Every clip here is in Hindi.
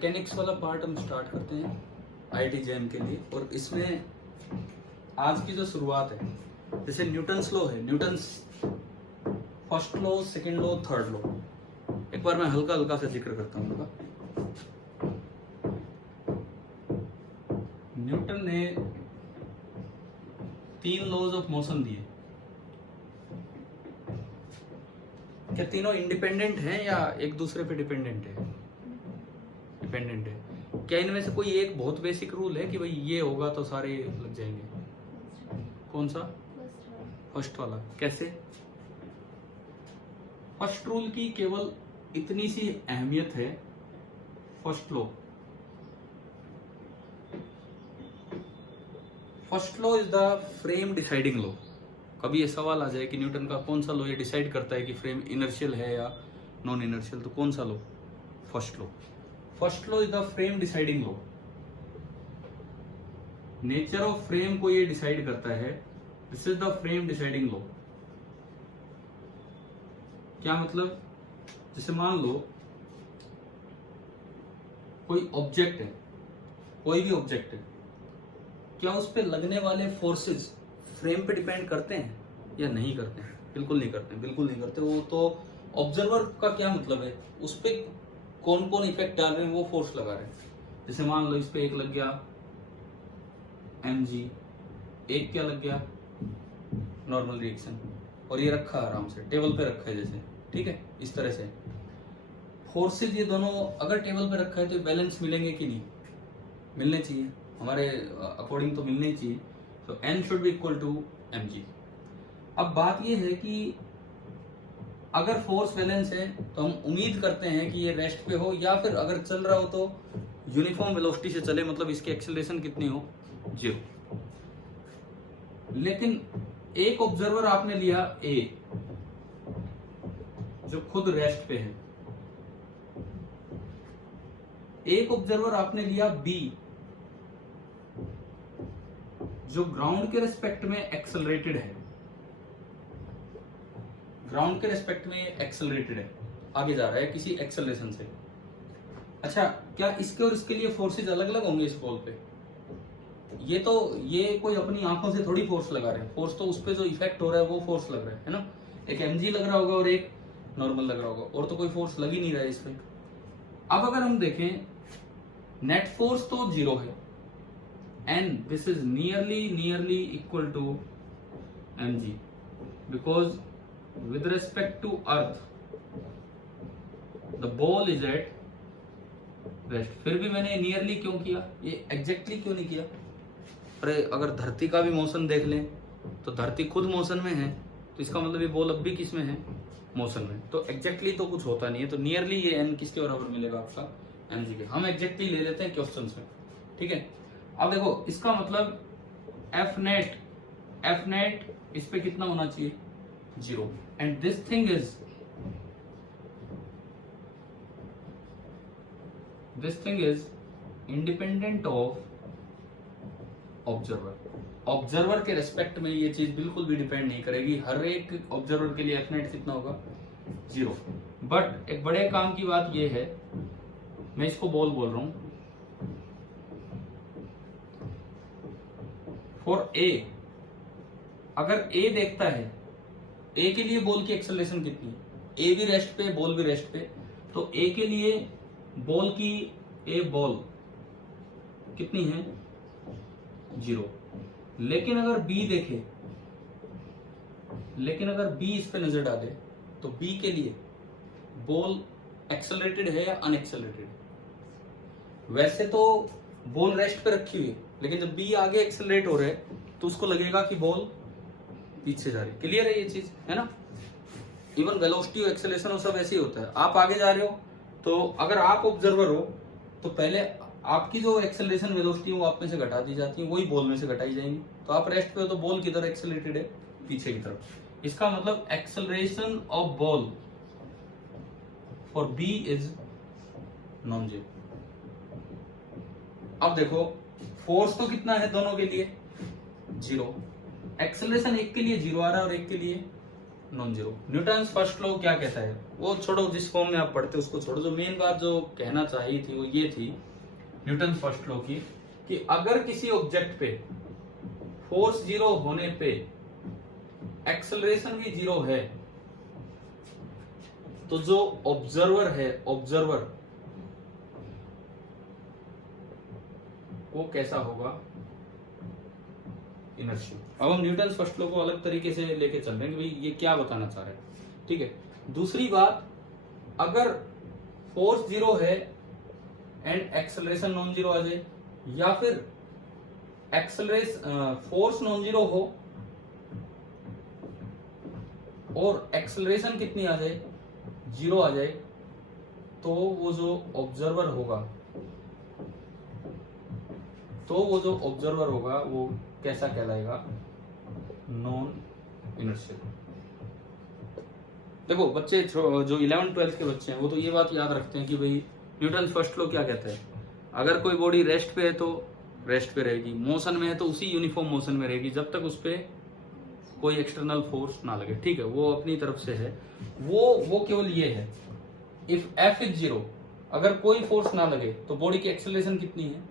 मैकेनिक्स वाला पार्ट हम स्टार्ट करते हैं IIT JEM के लिए। और इसमें आज की जो शुरुआत है, जैसे न्यूटन्स लॉ है, Newton's first law, second law, third law, एक बार मैं हल्का हल्का सा जिक्र करता हूँ उनका। न्यूटन ने 3 लॉज ऑफ मोशन दिए। क्या तीनों इंडिपेंडेंट हैं या एक दूसरे पे डिपेंडेंट है? डिपेंडेंट है। क्या इनमें से कोई एक बहुत बेसिक रूल है कि भाई ये होगा तो सारे लग जाएंगे? कौन सा? फर्स्ट वाला। कैसे? फर्स्ट रूल की केवल इतनी सी अहमियत है, first law, first law is the frame deciding law. कभी ये सवाल आ जाए कि न्यूटन का कौन सा लॉ ये डिसाइड करता है कि फ्रेम इनर्शियल है या नॉन इनर्शियल, तो कौन सा law? First law. First law is the frame deciding law. Nature of frame को ये डिसाइड करता है। This is the frame deciding law. क्या मतलब? जैसे मान लो कोई ऑब्जेक्ट है, कोई भी ऑब्जेक्ट है, क्या उस पे लगने वाले फोर्सेस फ्रेम पे डिपेंड करते हैं या नहीं करते हैं? बिल्कुल नहीं करते हैं, बिल्कुल नहीं करते। वो तो ऑब्जर्वर का क्या मतलब है, उस पे कौन कौन इफेक्ट डाल रहे हैं वो फोर्स लगा रहे हैं। जैसे मान लो इस पे एक लग गया mg, एक क्या लग गया नॉर्मल रिएक्शन, और ये रखा आराम से टेबल पे रखा है जैसे, ठीक है, इस तरह से फोर्सेज ये दोनों अगर टेबल पे रखा है तो बैलेंस मिलेंगे कि नहीं? मिलने चाहिए, हमारे अकॉर्डिंग तो मिलने ही चाहिए। तो n should be equal to mg। अब बात ये है कि अगर फोर्स बैलेंस है तो हम उम्मीद करते हैं कि ये रेस्ट पे हो, या फिर अगर चल रहा हो तो यूनिफॉर्म वेलोसिटी से चले, मतलब इसकी एक्सेलरेशन कितनी हो? 0। लेकिन एक ऑब्जर्वर आपने लिया A, जो खुद रेस्ट पे है, एक ऑब्जर्वर आपने लिया B, जो ग्राउंड के रेस्पेक्ट में एक्सेलरेटेड है, ग्राउंड के रेस्पेक्ट में एक्सेलरेटेड है, आगे जा रहा है किसी एक्सेलरेशन से। अच्छा, क्या इसके और इसके लिए फोर्सेज अलग अलग होंगे इस बॉल पे? ये कोई अपनी आंखों से थोड़ी फोर्स लगा रहे हैं, फोर्स तो उस पे जो इफेक्ट हो रहा है वो फोर्स लग रहा है ना। एक mg लग रहा होगा और एक नॉर्मल लग रहा होगा, और तो कोई फोर्स लग ही नहीं रहा है इसमें। अब अगर हम देखें, नेट फोर्स तो 0 है, and this is nearly equal to mg, because with respect to earth the ball is at rest। फिर भी मैंने नियरली क्यों किया, ये एग्जैक्टली क्यों नहीं किया? अरे अगर धरती का भी मोशन देख लें तो धरती खुद मोशन में है, तो इसका मतलब ये बॉल अब भी किस में है? मोशन में। तो एग्जैक्टली तो कुछ होता नहीं है, तो नियरली ये n किसके बराबर मिलेगा आपका? mg के। हम एग्जैक्टली ले लेते हैं क्वेश्चंस में, ठीक है। अब देखो इसका मतलब F net इस पे कितना होना चाहिए? 0। And this thing is independent of observer के रेस्पेक्ट में ये चीज बिल्कुल भी डिपेंड नहीं करेगी। हर एक ऑब्जर्वर के लिए F net कितना होगा? 0। बट एक बड़े काम की बात ये है, मैं इसको बॉल बोल रहा हूं, फॉर A, अगर A देखता है, A के लिए बॉल की एक्सेलरेशन कितनी है? A भी रेस्ट पे, बॉल भी रेस्ट पे, तो A के लिए बॉल की बॉल कितनी है? 0। लेकिन अगर B देखे, लेकिन अगर B इस पे नजर डाले तो B के लिए बॉल एक्सेलरेटेड है या अनएक्सेलरेटेड? वैसे तो बॉल रेस्ट पे रखी हुई है, लेकिन जब B आगे एक्सेलरेट हो रहा है तो उसको लगेगा कि बॉल पीछे जा रही है। क्लियर है ये चीज, है ना? इवन वेलोसिटी और एक्सेलरेशन और सब ऐसे ही होता है। आप आगे जा रहे हो तो अगर आप ऑब्जर्वर हो तो पहले आपकी जो एक्सेलरेशन वेलोसिटी वो आप में से घटा दी जाती है, वही बॉल में से घटाई जाएंगी। तो आप रेस्ट पे हो तो बॉल किधर एक्सेलरेटेड है? पीछे की तरफ। इसका मतलब acceleration of ball for B is non zero. अब देखो फोर्स तो कितना है दोनों के लिए? 0। एक्सेलरेशन एक के लिए 0 आ रहा है और एक के लिए non zero. Newton's first law क्या कहता है? वो छोड़ो, जिस फॉर्म में आप पढ़ते उसको छोड़ो। जो मेन बात जो कहना चाहिए थी वो ये थी न्यूटन फर्स्ट लॉ की, कि अगर किसी ऑब्जेक्ट पे फोर्स 0 होने पे एक्सेलरेशन भी 0 है, तो जो ऑब्जर्वर है, ऑब्जर्वर वो कैसा होगा, इनर्शियल। अब हम न्यूटन फर्स्ट लॉ को अलग तरीके से लेके चल रहे हैं कि भाई ये क्या बताना चाह रहे हैं। ठीक है, दूसरी बात, अगर फोर्स 0 है एंड एक्सेलरेशन नॉन जीरो आ जाए, या फिर एक्सेलरेशन फोर्स नॉन जीरो हो और एक्सेलरेशन कितनी आ जाए, 0 आ जाए, तो वो जो ऑब्जर्वर होगा, वो कैसा कहलाएगा, नॉन इनर्शियल। देखो बच्चे जो 11th-12th के बच्चे हैं वो तो ये बात याद रखते हैं कि भाई न्यूटन फर्स्ट लॉ क्या कहता है, अगर कोई बॉडी रेस्ट पे है तो रेस्ट पे रहेगी, मोशन में है तो उसी यूनिफॉर्म मोशन में रहेगी जब तक उस पे कोई एक्सटर्नल फोर्स ना लगे। ठीक है, वो अपनी तरफ से है, वो केवल ये है, इफ एफ इज 0, अगर कोई फोर्स ना लगे तो बॉडी की एक्सेलरेशन कितनी है,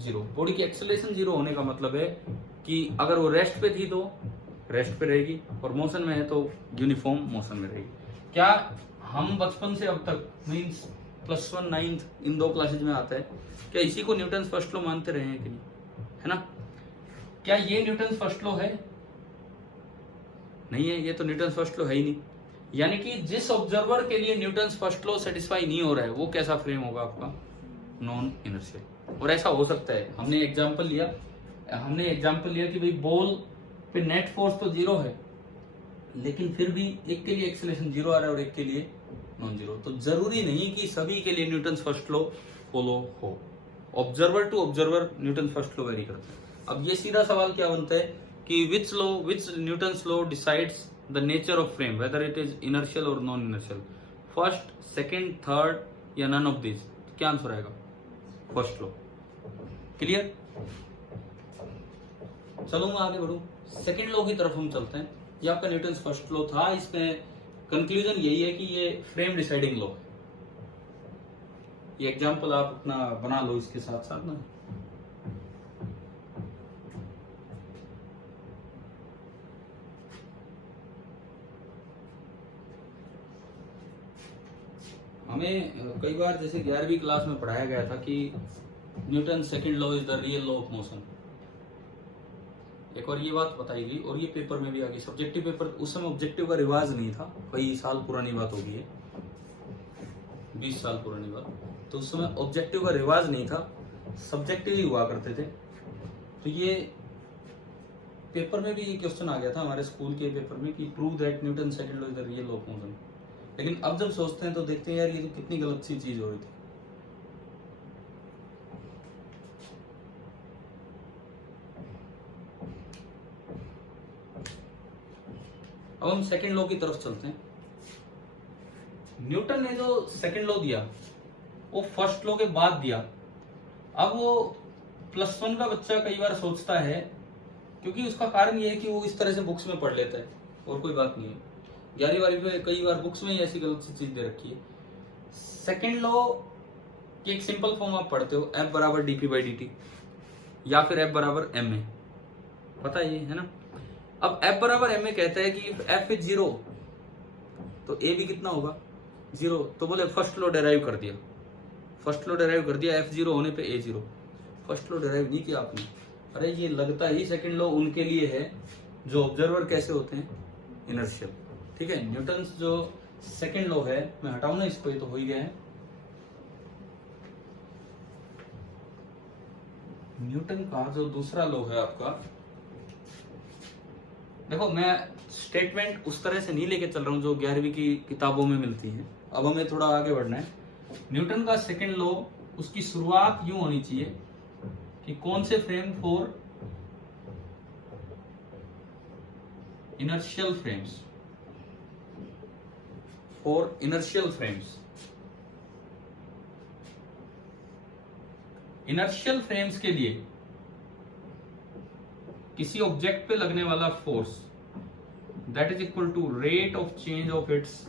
0। बॉडी की एक्सेलरेशन 0 होने का मतलब है कि अगर वो रेस्ट पे थी तो रेस्ट पे रहेगी, और मोशन में है तो यूनिफॉर्म मोशन में रहेगी। क्या हम बचपन से अब तक मीन्स +1 9th इन 2 क्लासेज में आता है, क्या इसी को न्यूटन फर्स्ट लॉ मानते रहे हैं कि नहीं, है ना? क्या ये न्यूटन फर्स्ट लॉ है? नहीं है, ये तो न्यूटन फर्स्ट लॉ है ही नहीं। यानी कि जिस ऑब्जर्वर के लिए न्यूटन फर्स्ट लॉ सेटिस्फाई नहीं हो रहा है वो कैसा फ्रेम होगा आपका, नॉन इनर्शियल। और ऐसा हो सकता है, हमने एग्जांपल लिया कि भाई बॉल पे नेट फोर्स तो 0 है, लेकिन फिर भी एक के लिए एक्सेलरेशन 0 आ रहा है और एक के लिए नॉन जीरो। तो जरूरी नहीं कि सभी के लिए न्यूटन फर्स्ट लॉ फॉलो हो, observer to observer Newton first law vary करता है। अब ये सीधा सवाल क्या बनता है कि which Newton law decides the nature of frame, whether it is inertial और non inertial, first, second, third या नन ऑफ दिस? क्या आंसर आएगा? First law. क्लियर? चलो मैं आगे बढ़ू, सेकेंड लॉ की तरफ हम चलते हैं। ये आपका न्यूटन फर्स्ट लॉ था, इसमें कंक्लूजन यही है कि ये फ्रेम डिसाइडिंग लॉ है। ये एग्जांपल आप अपना बना लो इसके साथ साथ ना। हमें कई बार जैसे 11वीं क्लास में पढ़ाया गया था कि Newton second law is the real law of motion. एक और ये बात बताई गई और ये पेपर में भी आ गई, सब्जेक्टिव पेपर। उस समय ऑब्जेक्टिव का रिवाज नहीं था, कई साल पुरानी बात होगी है, 20 साल पुरानी बात। तो उस समय ऑब्जेक्टिव का रिवाज नहीं था, सब्जेक्टिव ही हुआ करते थे। तो ये पेपर में भी ये क्वेश्चन आ गया था हमारे स्कूल के पेपर में कि prove that Newton second law is the real law of motion. लेकिन अब जब सोचते हैं तो देखते हैं यार ये तो कितनी गलत सी चीज हो रही थी। अब हम सेकंड लॉ की तरफ चलते हैं। न्यूटन ने जो सेकंड लॉ दिया वो फर्स्ट लॉ के बाद दिया। अब वो +1 का बच्चा कई बार सोचता है, क्योंकि उसका कारण ये है कि वो इस तरह से बुक्स में पढ़ लेता है और कोई बात नहीं है। 11वीं में कई बार बुक्स में ही ऐसी गलत सी चीज दे रखी है। सेकंड लॉ की एक सिंपल फॉर्म आप पढ़ते हो, F = dp/dt या फिर F = ma, पता है ना? अब F = ma कहता है कि F इज 0 तो A भी कितना होगा, 0। तो बोले फर्स्ट लॉ डेराइव कर दिया, F 0 होने पे A 0। फर्स्ट लॉ डेराइव नहीं किया आपने। अरे ये लगता ही सेकंड लॉ उनके लिए है जो ऑब्जर्वर कैसे होते हैं, इनर्शियल। ठीक है, न्यूटन जो सेकंड लॉ है, मैं हटाऊं ना इसको, ये तो हो ही गया है। न्यूटन का जो दूसरा लॉ है आपका, देखो मैं स्टेटमेंट उस तरह से नहीं लेके चल रहा हूं जो 11वीं की किताबों में मिलती है। अब हमें थोड़ा आगे बढ़ना है। न्यूटन का सेकंड लॉ, उसकी शुरुआत यूं होनी चाहिए कि कौन से frame, for inertial frames, inertial frames के लिए किसी ऑब्जेक्ट पे लगने वाला force that is equal to rate of change of its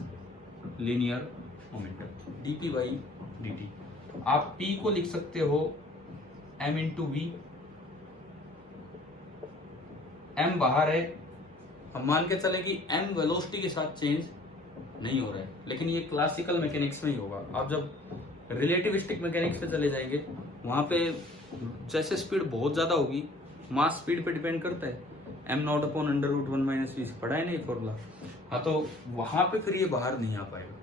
linear momentum dp by dt। आप p को लिख सकते हो m इंटू वी, m बाहर है, हम मान के चले कि m वेलोसिटी के साथ चेंज नहीं हो रहा है, लेकिन ये क्लासिकल मैकेनिक्स में ही होगा। आप जब रिलेटिविस्टिक मैकेनिक्स से चले जाएंगे वहां पे जैसे स्पीड बहुत ज्यादा होगी, मास स्पीड पे डिपेंड करता है, m not upon under root 1 minus v, पढ़ा है ना ये फॉर्मूला। हाँ, तो वहां पे फिर ये बाहर नहीं आ पाएगा।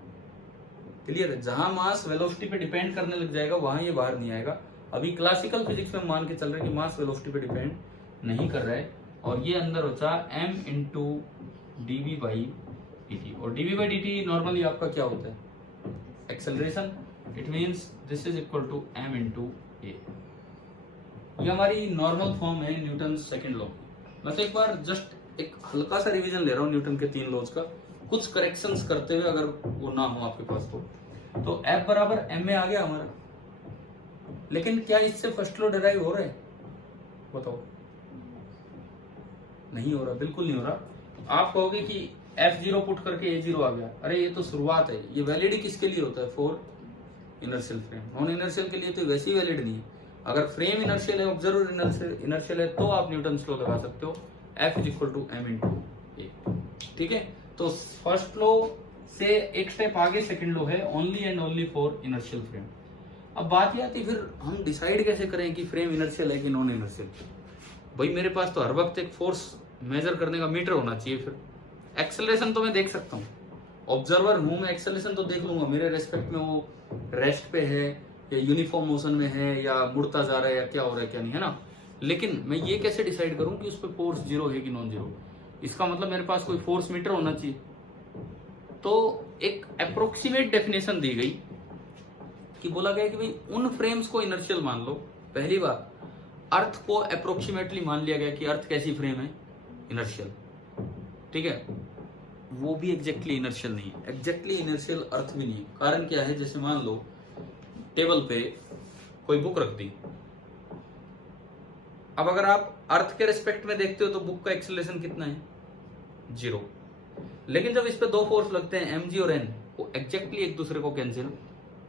क्लियर है? जहां मास वेलोसिटी पे डिपेंड करने लग जाएगा वहां ये बाहर नहीं आएगा। अभी क्लासिकल फिजिक्स में मान के चल रहे हैं कि मास वेलोसिटी पे डिपेंड नहीं कर रहा है, और ये अंदर होता है m into d v by dt। और dv बाई dt नॉर्मली आपका क्या होता है? Acceleration. It means this is equal to m into a. ये हमारी नॉर्मल फॉर्म है न्यूटन सेकंड लॉ। मैं तो एक बार जस्ट एक हल्का सा रिवीजन ले रहा हूँ न्यूटन के 3 लॉज का, कुछ करेक्शंस करते हुए, अगर वो ना हो आपके पास तो F बराबर m में आ गया हमारा। लेकिन क्या इससे फर्स्ट लॉ डिराइव हो रहा है? बताओ। नहीं हो रहा, बिल्कुल नहीं हो रहा। आप कहोगे कि F0 पुट करके A0 आ गया, अरे ये तो शुरुआत है। ये वैलिड किसके लिए होता है? For inertial frame. Non inertial के लिए तो वैसे ही वैलिड नहीं है। अगर फ्रेम इनर्शियल है, ऑब्जर्वर इनर्शियल है, तो आप न्यूटन लॉ लगा सकते हो, F is equal to m into a. ठीक है, तो फर्स्ट लॉ से एक स्टेप आगे सेकंड लॉ है, only and only for inertial frame. अब बात ये आती, फिर हम डिसाइड कैसे करें कि फ्रेम इनर्शियल है कि नॉन इनर्शियल? भाई मेरे पास तो हर वक्त एक फोर्स मेजर करने का मीटर होना चाहिए। फिर एक्सेलरेशन तो मैं देख सकता हूँ, ऑब्जर्वर हूं मैं, एक्सेलरेशन तो देख लूंगा मेरे रेस्पेक्ट में, वो रेस्ट पे है या यूनिफॉर्म मोशन में है या मुड़ता जा रहा है या क्या हो रहा है क्या नहीं, है ना। लेकिन मैं ये कैसे डिसाइड करूं कि उस पर फोर्स जीरो है कि नॉन जीरो? इसका मतलब मेरे पास कोई फोर्स मीटर होना चाहिए। तो एक अप्रोक्सीमेट डेफिनेशन दी गई कि बोला गया कि भाई उन फ्रेम्स को इनर्शियल मान लो। पहली बार अर्थ को अप्रोक्सीमेटली मान लिया गया कि अर्थ कैसी फ्रेम है? इनर्शियल। ठीक है, वो भी एग्जैक्टली इनर्शियल नहीं है, एग्जैक्टली इनर्शियल अर्थ भी नहीं। कारण क्या है? जैसे मान लो टेबल पे कोई बुक रख दी, अब अगर आप अर्थ के रिस्पेक्ट में देखते हो तो बुक का एक्सेलरेशन कितना है? 0। लेकिन जब इस पे दो फोर्स लगते हैं mg और n, वो एग्जैक्टली एक दूसरे को कैंसिल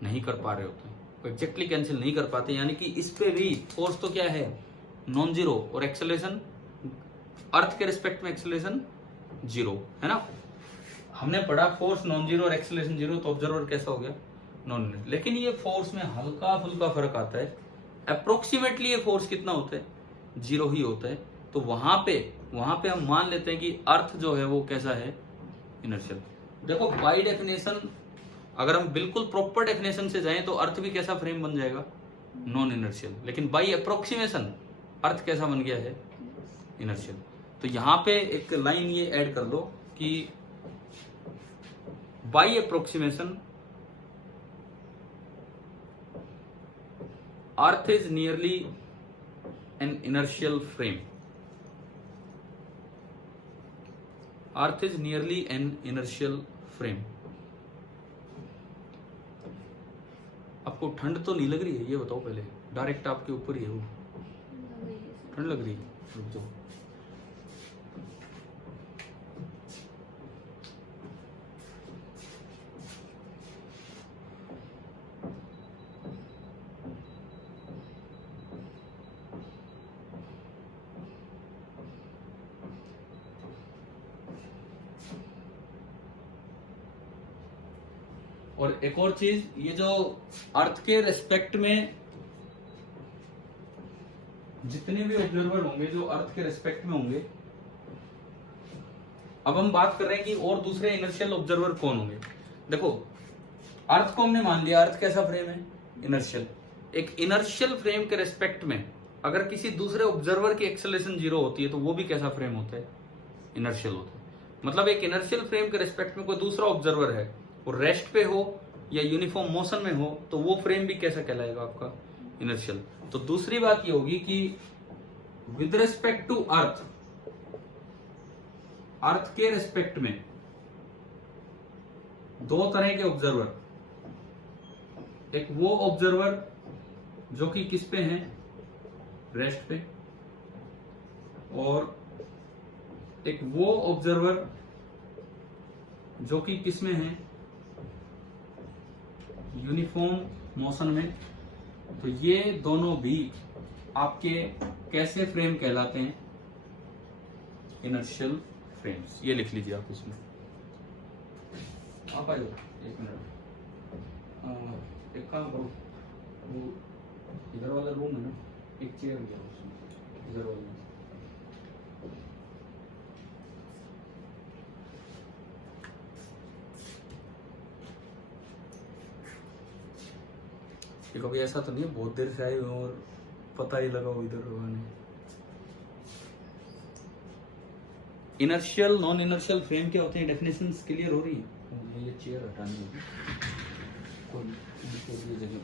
नहीं कर पा रहे होते हैं, वो एग्जैक्टली कैंसिल नहीं कर पाते, यानी कि इस पे भी फोर्स तो क्या है? नॉन जीरो, और एक्सेलरेशन अर्थ के रिस्पेक्ट में एक्सेलरेशन 0 है ना। हमने पढ़ा फोर्स नॉन जीरो और एक्सेलरेशन 0, तो ऑब्जर्वर कैसा हो गया? नॉन। लेकिन ये फोर्स में हल्का फुल्का फर्क आता है, अप्रोक्सीमेटली ये फोर्स कितना होता है? 0 ही होता है। तो वहां पे हम मान लेते हैं कि अर्थ जो है वो कैसा है? इनर्शियल। देखो बाय डेफिनेशन, अगर हम बिल्कुल प्रॉपर डेफिनेशन से जाएं तो अर्थ भी कैसा फ्रेम बन जाएगा? Non inertial. लेकिन बाय अप्रोक्सीमेशन अर्थ कैसा बन गया है? इनर्शियल। तो यहां पे एक लाइन ये ऐड कर लो कि by approximation earth is nearly an inertial frame. Earth is nearly an inertial frame. आपको ठंड तो नहीं लग रही है? ये बताओ पहले, डायरेक्ट आपके ऊपर ही है वो, ठंड लग रही है? रुक जाओ। और एक और चीज, ये जो अर्थ के रेस्पेक्ट में जितने भी ऑब्जर्वर होंगे जो अर्थ के रेस्पेक्ट में होंगे, अब हम बात कर रहे हैं कि और दूसरे इनर्शियल ऑब्जर्वर कौन होंगे। देखो अर्थ को हमने मान लिया, अर्थ कैसा फ्रेम है? इनर्शियल। एक इनर्शियल फ्रेम के रेस्पेक्ट में अगर किसी दूसरे ऑब्जर्वर की एक्सेलरेशन 0 होती है तो वो भी कैसा फ्रेम होता है? इनर्शियल होता है। मतलब एक इनर्शियल फ्रेम के रेस्पेक्ट में कोई दूसरा ऑब्जर्वर है, वो रेस्ट पे हो या यूनिफॉर्म मोशन में हो, तो वो फ्रेम भी कैसा कहलाएगा? आपका इनर्शियल। तो दूसरी बात ये होगी कि विद रिस्पेक्ट टू अर्थ, अर्थ के रिस्पेक्ट में दो तरह के ऑब्जर्वर, एक वो ऑब्जर्वर जो कि किस पे हैं? रेस्ट पे, और एक वो ऑब्जर्वर जो कि किस में है? यूनिफॉर्म मोशन में, तो ये दोनों भी आपके कैसे फ्रेम कहलाते हैं? Inertial frames. ये लिख लीजिए आप इसमें। आप आइए, एक मिनट, एक काम करो, वो इधर वाला रूम है ना, एक चेयर गया उसमें, इधर वाला। ये कभी ऐसा तो नहीं है बहुत देर से आए हो और पता ही लगा हो इधर नहीं। इनर्शियल नॉन इनर्शियल फ्रेम क्या होते हैं, डेफिनेशंस क्लियर हो रही है? ये चेयर हटानी होगी कोई जगह।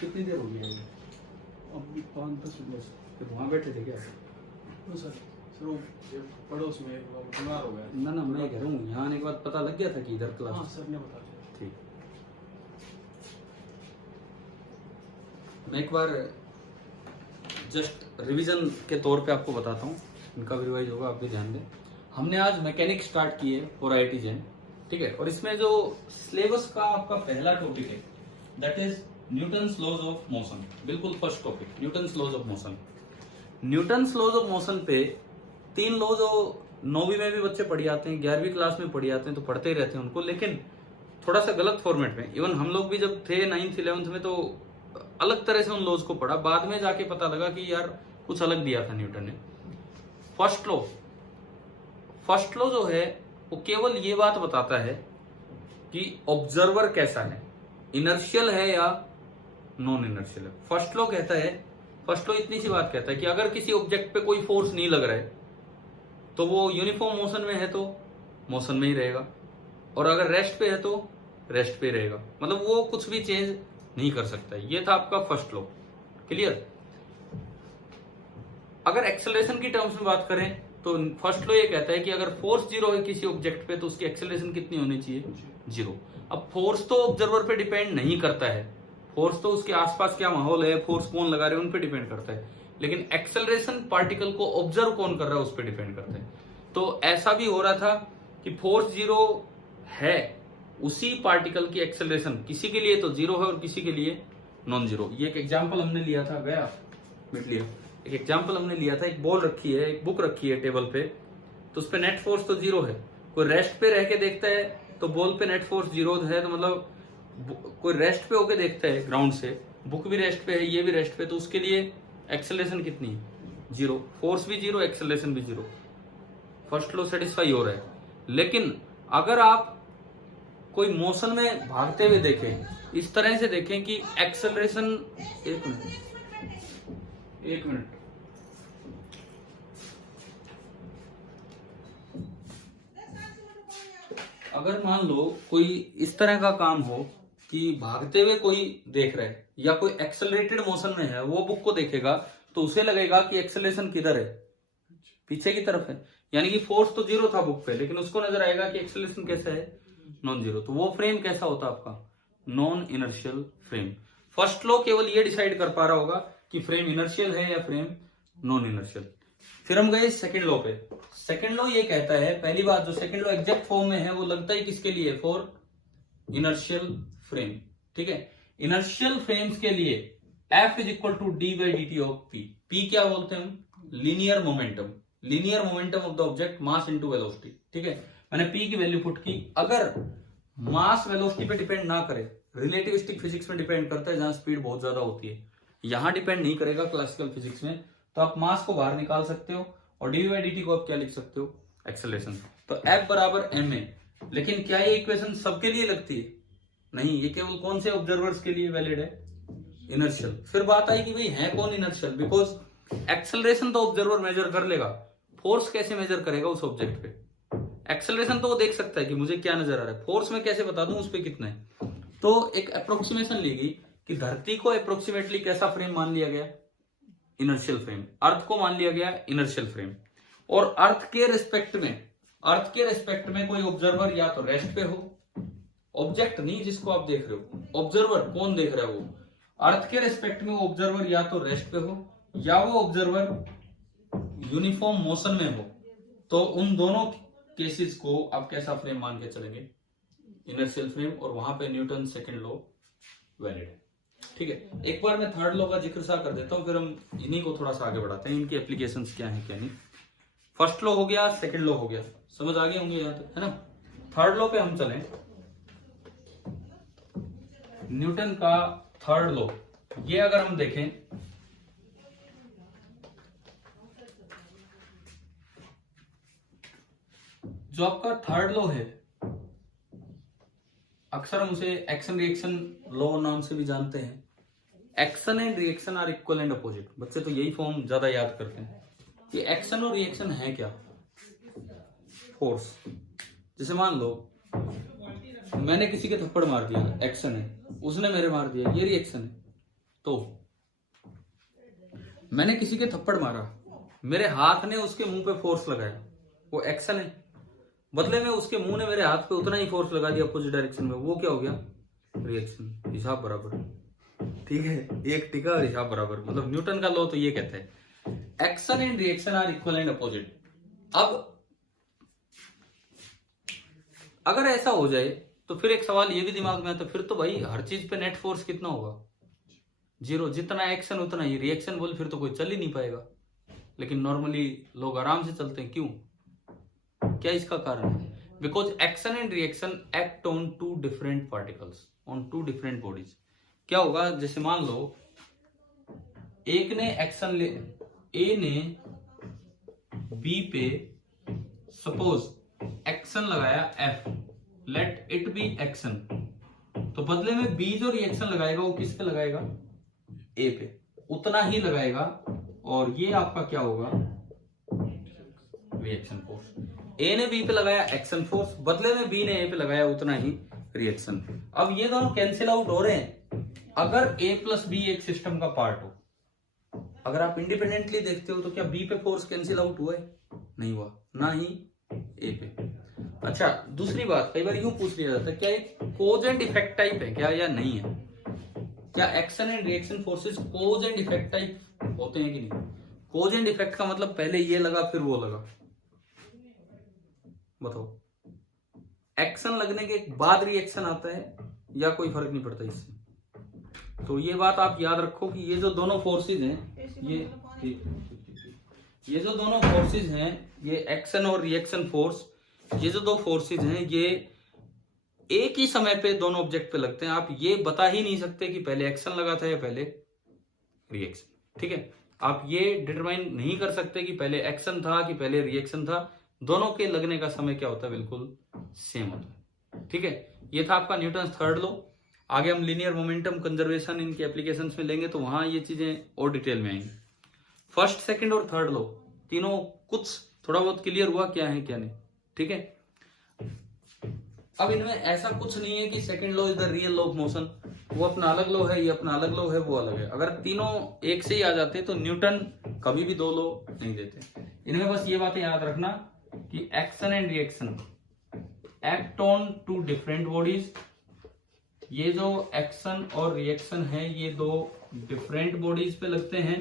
कितनी देर हो गई है? अभी 5-10 मिनट। फिर वहाँ बैठे थे क्या? सर वो पड़ोस में बीमार हो गया। ना ना, मैं कह रहा हूँ यहाँ आने के बाद पता लग गया था कि इधर क्लास। हाँ सर ने बता दिया। ठीक। मैं एक बार जस्ट रिवीजन के तौर पे आपको बताता हूँ, इनका भी रिवाइज होगा, आप भी ध्यान दें। हमने आज मैकेनिक स्टार्ट की है फॉर IIT जैन, ठीक है, और इसमें जो सिलेबस का आपका पहला टॉपिक है that is Newton's laws of motion. बिल्कुल first topic Newton's laws of motion. Newton's laws of motion पे 3 लॉ जो 9वीं में भी बच्चे पढ़ जाते हैं, 11वीं क्लास में पढ़ जाते हैं, तो पढ़ते ही रहते हैं उनको, लेकिन थोड़ा सा गलत फॉर्मेट में। इवन हम लोग भी जब थे 9th 11th में तो अलग तरह से उन लॉज को पढ़ा, बाद में जाके पता लगा कि यार कुछ अलग दिया था न्यूटन ने। फर्स्ट लॉ जो है वो केवल ये बात बताता है कि ऑब्जर्वर कैसा है, इनर्शियल है या नॉन इनर्शियल है। फर्स्ट लॉ कहता है, फर्स्ट लॉ इतनी सी बात कहता है कि अगर किसी ऑब्जेक्ट पे कोई फोर्स नहीं लग रहा है तो वो यूनिफॉर्म मोशन में है तो मोशन में ही रहेगा, और अगर रेस्ट पे है तो रेस्ट पे रहेगा, मतलब वो कुछ भी चेंज नहीं कर सकता। ये था आपका फर्स्ट लॉ। क्लियर? अगर एक्सेलरेशन की टर्म्स में बात करें तो फर्स्ट लॉ ये कहता है कि अगर फोर्स 0 है किसी ऑब्जेक्ट पे तो उसकी एक्सेलरेशन कितनी होनी चाहिए? 0। अब फोर्स तो ऑब्जर्वर पे डिपेंड नहीं करता है, फोर्स तो उसके आसपास क्या माहौल है, फोर्स कौन लगा रहे हैं उन पे डिपेंड करता है, लेकिन एक्सेलरेशन पार्टिकल को ऑब्जर्व कौन कर रहा है उस पर डिपेंड करता है। तो ऐसा भी हो रहा था कि फोर्स 0 है, उसी पार्टिकल की एक्सेलरेशन किसी के लिए तो 0 है और किसी के लिए नॉन 0। ये एक एग्जांपल हमने लिया था, गया मिट लिया, एक एग्जांपल हमने लिया था, एक बॉल रखी है, एक बुक रखी है टेबल पे, तो उस पे नेट फोर्स तो 0 है। कोई रेस्ट पे रह के देखता है तो बॉल पे नेट फोर्स 0 है, तो मतलब कोई रेस्ट पे होके देखता है ग्राउंड से, बुक भी रेस्ट पे है, ये भी रेस्ट पे, तो उसके लिए एक्सेलरेशन कितनी है? 0। फोर्स भी 0, एक्सेलरेशन भी 0। फर्स्ट लॉ सेटिस्फाई हो रहा है। लेकिन अगर आप कोई मोशन में भागते हुए देखें, इस तरह से देखें कि एक्सेलरेशन, एक मिनट, अगर मान लो कोई इस तरह का काम हो कि भागते हुए कोई देख रहा है या कोई एक्सेलरेटेड मोशन में है, वो बुक को देखेगा तो उसे लगेगा कि एक्सेलरेशन किधर है? पीछे की तरफ है, यानी कि फोर्स तो 0 था बुक पे, लेकिन उसको नजर आएगा कि एक्सेलरेशन कैसा है? नॉन 0। तो वो फ्रेम कैसा होता है आपका? Non inertial frame. First law केवल ये डिसाइड कर पा रहा होगा कि फ्रेम इनर्शियल है या फ्रेम नॉन इनर्शियल। फिर हम गए सेकंड लॉ पे। सेकंड लॉ ये कहता है, पहली बात जो सेकंड लॉ एग्जैक्ट फॉर्म में है वो लगता है किसके लिए? For inertial frame. ठीक है, इनर्शियल फ्रेम्स के लिए F is equal to d by d t of p. P क्या बोलते हैं हम? Linear momentum. Linear momentum of the object mass into velocity. ठीक है, मैंने पी की वैल्यू पुट की। अगर मास वेलोसिटी पे डिपेंड ना करे, रिलेटिविस्टिक फिजिक्स में डिपेंड करता है जहां स्पीड बहुत ज्यादा होती है, यहां डिपेंड नहीं करेगा क्लासिकल फिजिक्स में, तो आप मास को बाहर निकाल सकते हो और डी बाई डी टी को आप क्या लिख सकते हो? एक्सेलरेशन। तो F बराबर m है। लेकिन क्या ये इक्वेशन सबके लिए लगती है? नहीं, ये केवल कौन से ऑब्जर्वर्स के लिए वैलिड है? इनर्शियल। फिर बात आई कि भाई है कौन इनर्शियल? बिकॉज एक्सेलरेशन तो ऑब्जर्वर मेजर कर लेगा, फोर्स कैसे मेजर करेगा उस ऑब्जेक्ट पे? एक्सेलरेशन तो वो देख सकता है कि मुझे क्या नजर आ रहा है, फोर्स में कैसे बता दूं उस पे कितना है? तो एक अप्रोक्सीमेशन ली गई कि धरती को अप्रोक्सीमेटली कैसा फ्रेम मान लिया गया, इनर्शियल फ्रेम, अर्थ को मान लिया गया इनर्शियल फ्रेम, और अर्थ के रिस्पेक्ट में कोई ऑब्जर्वर या तो रेस्ट पे हो, ऑब्जेक्ट नहीं जिसको आप देख रहे हो, ऑब्जर्वर कौन देख रहा है वो, अर्थ के रिस्पेक्ट में ऑब्जर्वर या तो रेस्ट पे हो या वो ऑब्जर्वर यूनिफॉर्म मोशन में हो, तो उन दोनों केसेस को आप कैसा फ्रेम मान के चलेंगे, इनर्शियल फ्रेम, और वहां पे न्यूटन सेकंड लॉ वैलिड है। ठीक है, एक बार मैं थर्ड लॉ का जिक्र सा कर देता हूं, फिर हम इन्हीं को थोड़ा सा आगे बढ़ाते हैं, इनकी एप्लीकेशंस क्या है क्या नहीं। फर्स्ट लॉ हो गया, सेकंड लॉ हो गया, समझ आ गए होंगे यहां तक, है ना। थर्ड लॉ पे हम चलें, न्यूटन का थर्ड लॉ, ये अगर हम देखें, जो आपका थर्ड लॉ है, अक्सर हम उसे एक्शन रिएक्शन लॉ नाम से भी जानते हैं। Action and reaction are equal and opposite, बच्चे तो यही फॉर्म ज्यादा याद करते हैं कि एक्शन और रिएक्शन है क्या, फोर्स। जैसे मान लो मैंने किसी के थप्पड़ मार दिया, एक्शन है, उसने मेरे मार दिया, ये रिएक्शन है। तो मैंने किसी के थप्पड़ मारा, मेरे हाथ ने उसके मुंह पे फोर्स लगाया, वो एक्शन है। बदले में उसके मुंह ने मेरे हाथ पे उतना ही फोर्स लगा दिया अपोजिट डायरेक्शन में, वो क्या हो गया, रिएक्शन। हिसाब बराबर, ठीक है, एक टिका और हिसाब बराबर। मतलब न्यूटन का लॉ तो ये कहता है action and reaction are equal and opposite. अब अगर ऐसा हो जाए तो फिर एक सवाल ये भी दिमाग में आता, फिर तो भाई हर चीज पे नेट फोर्स कितना होगा, जीरो। जितना एक्शन उतना ही रिएक्शन, बोल फिर तो कोई चल ही नहीं पाएगा। लेकिन नॉर्मली लोग आराम से चलते हैं, क्यों, क्या इसका कारण है? Because action and reaction act on two different particles on two different bodies. क्या होगा, जैसे मान लो एक ने एक्शन ले, ए ने बी पे सपोज एक्शन लगाया F, let it be action, तो बदले में बी जो रिएक्शन लगाएगा वो किस पे लगाएगा, ए पे, उतना ही लगाएगा, और ये आपका क्या होगा, रिएक्शन फोर्स। ए ने बी पे लगाया एक्शन फोर्स, बदले में बी ने ए पे लगाया उतना ही रिएक्शन। अब ये दोनों कैंसिल आउट हो रहे हैं अगर ए प्लस बी एक सिस्टम का पार्ट हो। अगर आप इंडिपेंडेंटली देखते हो तो क्या बी पे फोर्स कैंसिल आउट हुआ है, नहीं हुआ, ना ही ए पे। अच्छा, दूसरी बात, कई बार यूं पूछ लिया जाता है क्या एक कोज एंड इफेक्ट टाइप है क्या, या नहीं है, क्या action and reaction forces cause and effect type होते हैं कि नहीं। कोज एंड इफेक्ट का मतलब पहले ये लगा फिर वो लगा, बताओ, एक्शन लगने के बाद रिएक्शन आता है या कोई फर्क नहीं पड़ता इससे। तो ये बात आप याद रखो कि ये जो दोनों फोर्सेज हैं, ये जो दोनों फोर्सेज हैं, ये एक्शन और रिएक्शन फोर्स, ये जो दो फोर्सेज हैं, ये एक ही समय पे दोनों ऑब्जेक्ट पे लगते हैं। आप ये बता ही नहीं सकते कि पहले एक्शन लगा था या पहले रिएक्शन। ठीक है, आप ये डिटरमाइन नहीं कर सकते कि पहले एक्शन था कि पहले रिएक्शन था। दोनों के लगने का समय क्या होता है, बिल्कुल सेम होता है। ठीक है, ये था आपका न्यूटन थर्ड लॉ। आगे हम लीनियर मोमेंटम कंजर्वेशन इनके एप्लीकेशंस में लेंगे, तो वहां ये चीजें और डिटेल में आएंगी। फर्स्ट, सेकंड और थर्ड लॉ तीनों कुछ थोड़ा बहुत क्लियर हुआ क्या है क्या नहीं। ठीक है, अब इनमें ऐसा कुछ नहीं है कि second law is the real law of motion, वो अपना अलग लॉ है, ये अपना अलग लॉ है, वो अलग है। अगर तीनों एक से ही आ जाते तो न्यूटन कभी भी दो लॉ नहीं देते। इनमें बस ये बातें याद रखना कि action and reaction act on two different bodies. ये जो एक्शन और रिएक्शन है ये दो डिफरेंट बॉडीज पे लगते हैं।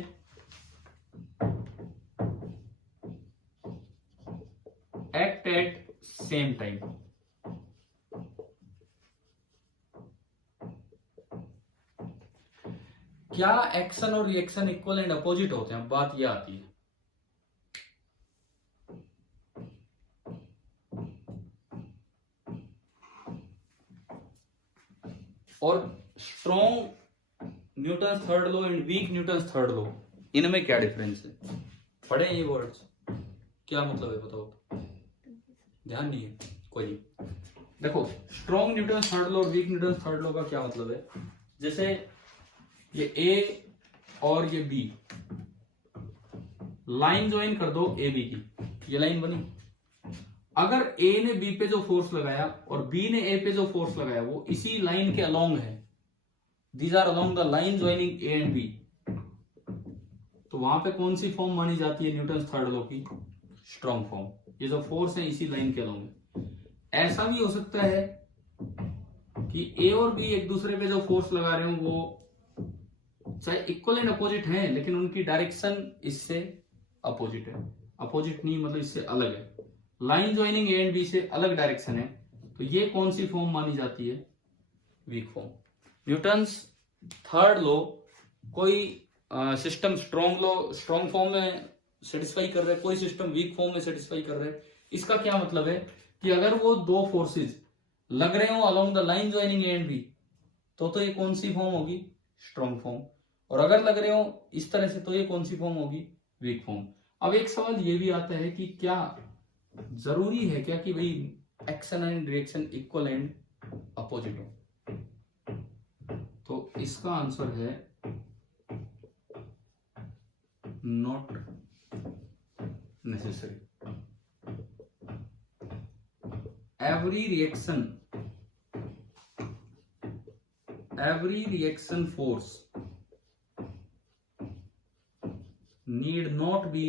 Act at same time. क्या एक्शन और रिएक्शन इक्वल एंड अपोजिट होते हैं, बात ये आती है। और strong Newton third law and weak Newton third law, इनमें क्या डिफरेंस है, पढ़े ये वर्ड्स, क्या मतलब है बताओ। ध्यान नहीं है कोई। देखो, स्ट्रॉन्ग न्यूटन थर्ड लॉ और वीक न्यूटन थर्ड लॉ का क्या मतलब है। जैसे ये ए और ये बी, लाइन ज्वाइन कर दो ए बी की, ये लाइन बनी। अगर ए ने बी पे जो फोर्स लगाया और बी ने ए पे जो फोर्स लगाया वो इसी लाइन के अलोंग है, these are along the line joining A and B, तो वहां पे कौन सी फॉर्म मानी जाती है न्यूटन थर्ड लॉ की? Strong form. ये जो फोर्स है इसी लाइन के अलोंग। ऐसा भी हो सकता है कि ए और बी एक दूसरे पे जो फोर्स लगा रहे हो वो चाहे इक्वल एंड अपोजिट हैं, लेकिन उनकी डायरेक्शन इससे अपोजिट है। अपोजिट नहीं मतलब इससे अलग है। Line joining A and B से अलग डायरेक्शन है, तो ये कौन सी फॉर्म मानी जाती है? Weak form. Newton's third law कोई सिस्टम स्ट्रॉन्ग फॉर्म में सेटिस्फाई कर रहा है, कोई सिस्टम वीक फॉर्म में सेटिस्फाई कर रहा है। इसका क्या मतलब है कि अगर वो दो फोर्सेस लग रहे हो along the line joining A and B, तो ये कौन सी फॉर्म होगी? Strong form. और अगर लग रहे हो इस तरह से, तो ये कौन सी फॉर्म होगी? Weak form. अब एक सवाल ये भी आता है कि क्या जरूरी है क्या कि भाई action and reaction equal and opposite हो? तो इसका आंसर है not necessary. every reaction force need not be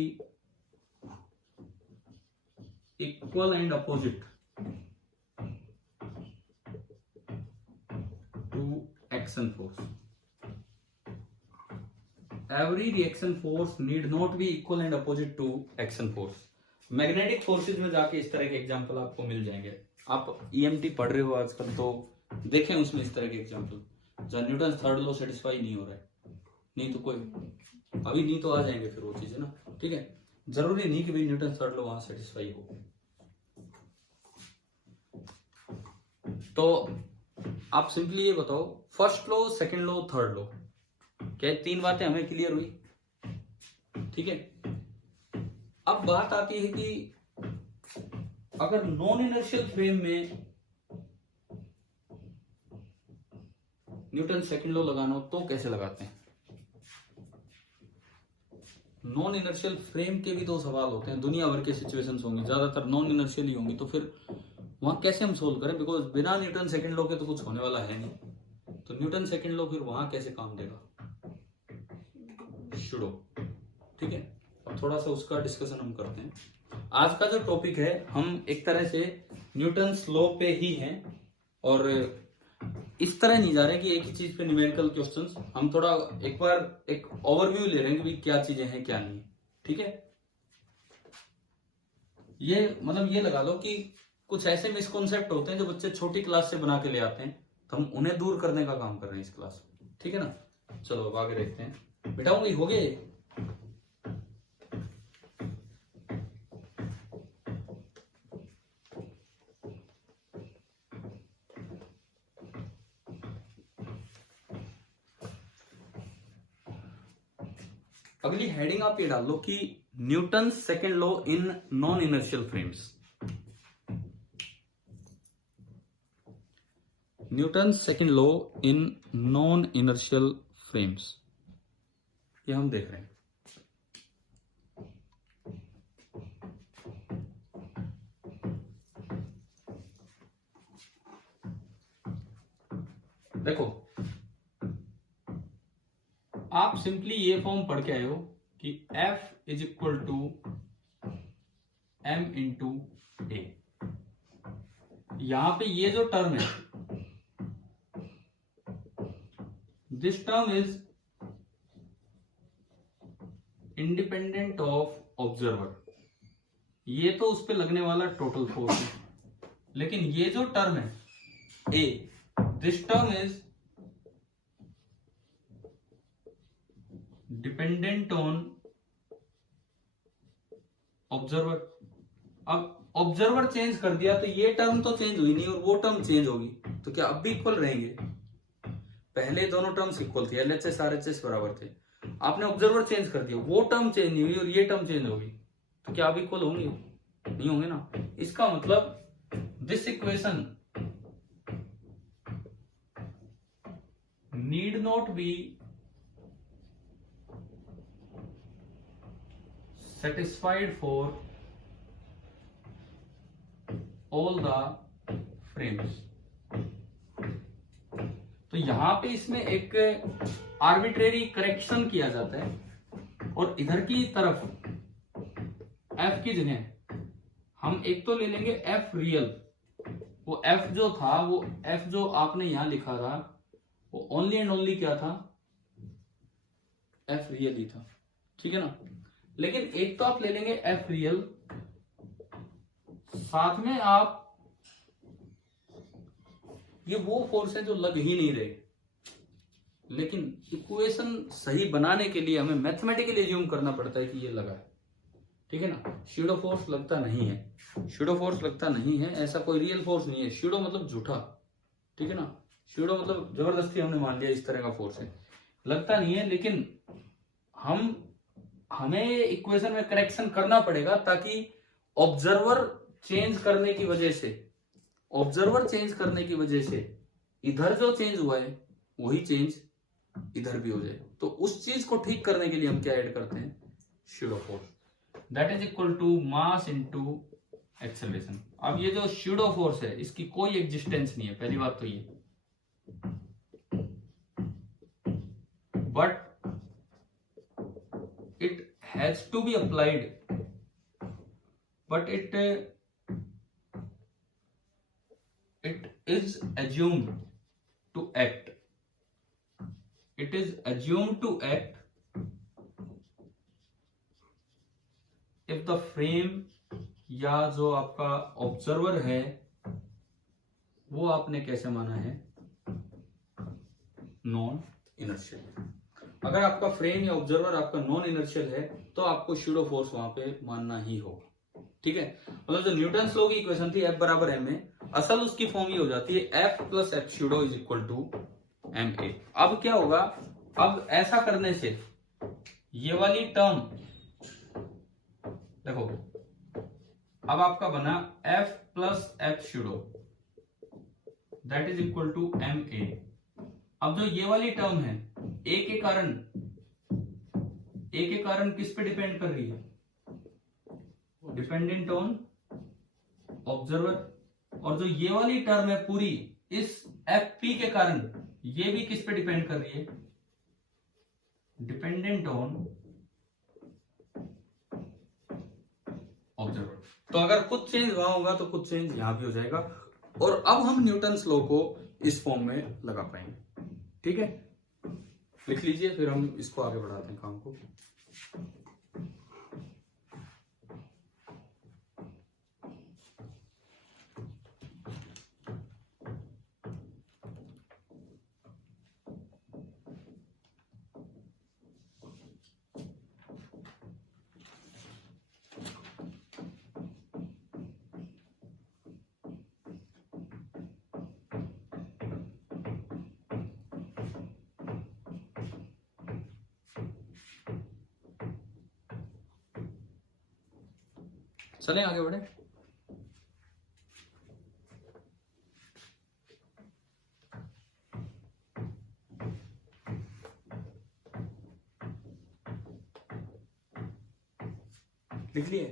equal and opposite to action force. Every reaction force need not be equal and opposite to action force. Magnetic forces में जाके इस तरह के एग्जांपल आपको मिल जाएंगे। आप ईएमटी पढ़ रहे हो आजकल, तो देखें उसमें इस तरह के एग्जांपल जहां न्यूटन थर्ड लॉ सेटिस्फाई नहीं हो रहा है। नहीं तो कोई अभी नहीं तो आ जाएंगे फिर वो चीजें ना, ठीक है। जरूरी नहीं कि भाई न्यूटन थर्ड लॉ वहां सेटिस्फाई हो। तो आप सिंपली ये बताओ, first law, second law, third law, क्या तीन बातें हमें क्लियर हुई? ठीक है। अब बात आती है कि अगर नॉन इनर्शियल फ्रेम में न्यूटन सेकंड लॉ लगाना हो तो कैसे लगाते हैं? नॉन इनर्शियल फ्रेम के भी दो सवाल होते हैं, दुनिया भर के सिचुएशंस होंगी, ज्यादातर नॉन इनर्शियल ही होंगी, तो फिर वहां कैसे हम सोल्व करें? बिकॉज बिना न्यूटन सेकंड लॉ के तो कुछ होने वाला है नहीं। तो न्यूटन सेकंड लॉ फिर वहां कैसे काम देगा? शुडो। ठीक है, अब थोड़ा सा उसका डिस्कशन हम करते हैं। आज का जो टॉपिक है, हम एक तरह से न्यूटन्स लॉ पे ही हैं और इस तरह नहीं जा रहे कि एक ही चीज पे न्यूमेरिकल क्वेश्चंस, हम थोड़ा एक बार एक ओवरव्यू ले रहे हैं कि क्या चीजें हैं क्या नहीं। ठीक है, ये मतलब ये लगा लो कि कुछ ऐसे मिसकॉन्सेप्ट होते हैं जो बच्चे छोटी क्लास से बना के ले आते हैं, तो हम उन्हें दूर करने का काम कर रहे हैं इस क्लास में। ठीक है ना, चलो अब आगे देखते हैं। बेटा हो गए? अगली हेडिंग आप ये डाल लो कि Newton second law in non inertial frames. Newton second law in non inertial frames, ये हम देख रहे हैं। देखो, आप सिंपली ये फॉर्म पढ़ के आए हो कि F is equal to M into a. यहां पे ये जो टर्म है, this term is independent of observer. ये तो उस पे लगने वाला टोटल फोर्स है, लेकिन ये जो टर्म है A, this term is dependent on observer. अब ऑब्जर्वर चेंज कर दिया तो ये टर्म तो चेंज हुई नहीं और वो टर्म चेंज होगी, तो क्या अब भी इक्वल रहेंगे? पहले दोनों टर्म्स इक्वल थे, LHS RHS बराबर थे। आपने ऑब्जर्वर चेंज कर दिया, वो टर्म चेंज नहीं हुई और ये टर्म चेंज होगी, तो क्या अब इक्वल होंगे? नहीं होंगे ना। इसका मतलब this equation need not be satisfied for all the frames। तो यहां पे इसमें एक आर्बिट्रेरी करेक्शन किया जाता है और इधर की तरफ एफ की जगह हम एक तो ले लेंगे एफ रियल। वो एफ जो था, वो एफ जो आपने यहां लिखा था, वो ओनली एंड ओनली क्या था, एफ रियल ही था, ठीक है ना। लेकिन एक तो आप ले लेंगे एफ रियल, साथ में आप ये वो फोर्स है जो लग ही नहीं रहे, लेकिन इक्वेशन सही बनाने के लिए हमें मैथमेटिकली एज्यूम करना पड़ता है कि ये लगा है, ठीक है ना। शूडो फोर्स लगता नहीं है, शूडो फोर्स लगता नहीं है, ऐसा कोई रियल फोर्स नहीं है। शूडो मतलब झूठा, ठीक है ना। शूडो मतलब जबरदस्ती हमने मान लिया इस तरह का फोर्स है, लगता नहीं है। लेकिन हमें इक्वेशन में करेक्शन करना पड़ेगा ताकि ऑब्जर्वर चेंज करने की वजह से इधर जो चेंज हुआ है वही चेंज इधर भी हो जाए। तो उस चीज को ठीक करने के लिए हम क्या ऐड करते हैं, pseudo force, that is equal to mass into acceleration. अब ये जो शूडो फोर्स है इसकी कोई एग्जिस्टेंस नहीं है, पहली बात तो ये, but it has to be applied, but it is assumed to act. It is assumed to act if the frame या जो आपका ऑब्जर्वर है वो आपने कैसे माना है, नॉन इनर्शियल। अगर आपका फ्रेम या ऑब्जर्वर आपका नॉन इनर्शियल है तो आपको शूडो फोर्स वहां पे मानना ही होगा, ठीक है। मतलब जो न्यूटन लॉ की इक्वेशन थी F बराबर m में, असल उसकी फॉर्म ये हो जाती है F plus F pseudo is equal to ma। अब क्या होगा, अब ऐसा करने से ये वाली टर्म देखो, अब आपका बना F plus F pseudo that is equal to ma। अब जो ये वाली टर्म है ए के कारण किस पे डिपेंड कर रही है, डिपेंडेंट ऑन ऑब्जर्वर। और जो ये वाली टर्म है पूरी इस एफ पी के कारण ये भी किस पे डिपेंड कर रही है, डिपेंडेंट ऑन ऑब्जर्वर। तो अगर कुछ चेंज वहां होगा तो कुछ चेंज यहां भी हो जाएगा, और अब हम न्यूटन्स लॉ को इस फॉर्म में लगा पाएंगे, ठीक है। लिख लीजिए, फिर हम इसको आगे बढ़ाते हैं काम को। चलें आगे बढ़े। लिख लिए।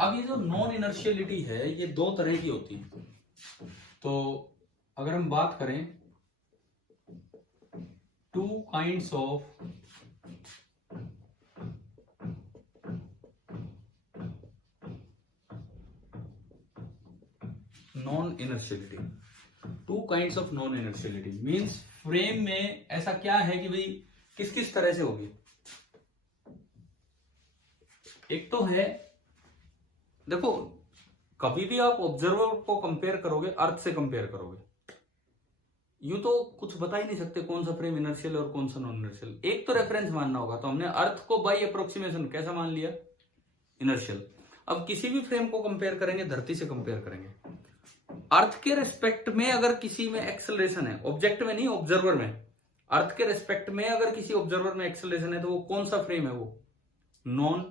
अब ये जो नॉन इनर्शियलिटी है ये दो तरह की होती है। तो अगर हम बात करें two kinds of non inertiality, two kinds of non inertiality means frame में ऐसा क्या है कि भाई किस किस तरह से होगी। एक तो है, देखो कभी भी आप ऑब्जर्वर को कंपेयर करोगे अर्थ से कंपेयर करोगे, यूं तो कुछ बता ही नहीं सकते कौन सा फ्रेम इनर्शियल और कौन सा नॉन इनर्शियल। एक तो रेफरेंस मानना होगा, तो हमने अर्थ को बाय अप्रोक्सीमेशन कैसा मान लिया, इनर्शियल। अब किसी भी फ्रेम को कंपेयर करेंगे धरती से कंपेयर करेंगे, अर्थ के रेस्पेक्ट में अगर किसी में एक्सेलरेशन है, ऑब्जेक्ट में नहीं ऑब्जर्वर में, अर्थ के रेस्पेक्ट में अगर किसी ऑब्जर्वर में एक्सेलरेशन है तो वो कौन सा फ्रेम है, वो नॉन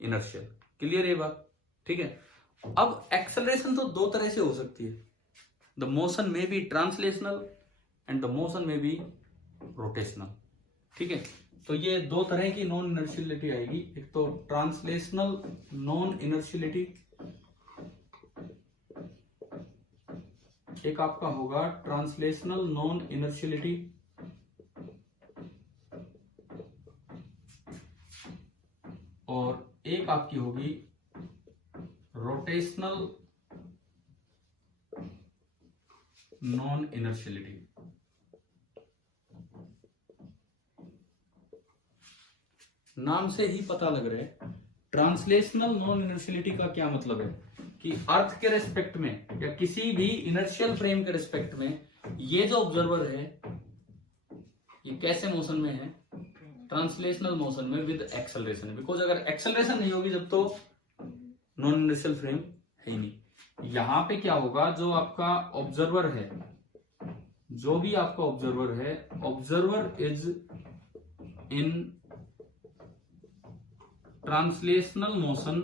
इनर्शियल। क्लियर है बात, ठीक है। अब एक्सेलरेशन तो दो तरह से हो सकती है, the motion may be translational and the motion may be rotational, ठीक है। तो ये दो तरह की नॉन इनर्शियलिटी आएगी, एक तो ट्रांसलेशनल नॉन इनर्शियलिटी एक आपका होगा ट्रांसलेशनल नॉन इनर्शियलिटी, और एक आपकी होगी रोटेशनल नॉन इनर्शियलिटी। नाम से ही पता लग रहा है ट्रांसलेशनल नॉन इनर्शियलिटी का क्या मतलब है कि अर्थ के रेस्पेक्ट में या किसी भी इनर्शियल फ्रेम के रेस्पेक्ट में ये जो ऑब्जर्वर है ये कैसे मोशन में है, ट्रांसलेशनल मोशन में विद एक्सेलरेशन। बिकॉज अगर एक्सेलरेशन नहीं होगी जब तो नॉन इनर्शियल फ्रेम है ही नहीं। यहां पे क्या होगा, जो आपका ऑब्जर्वर है, जो भी आपका ऑब्जर्वर है, observer is in translational motion,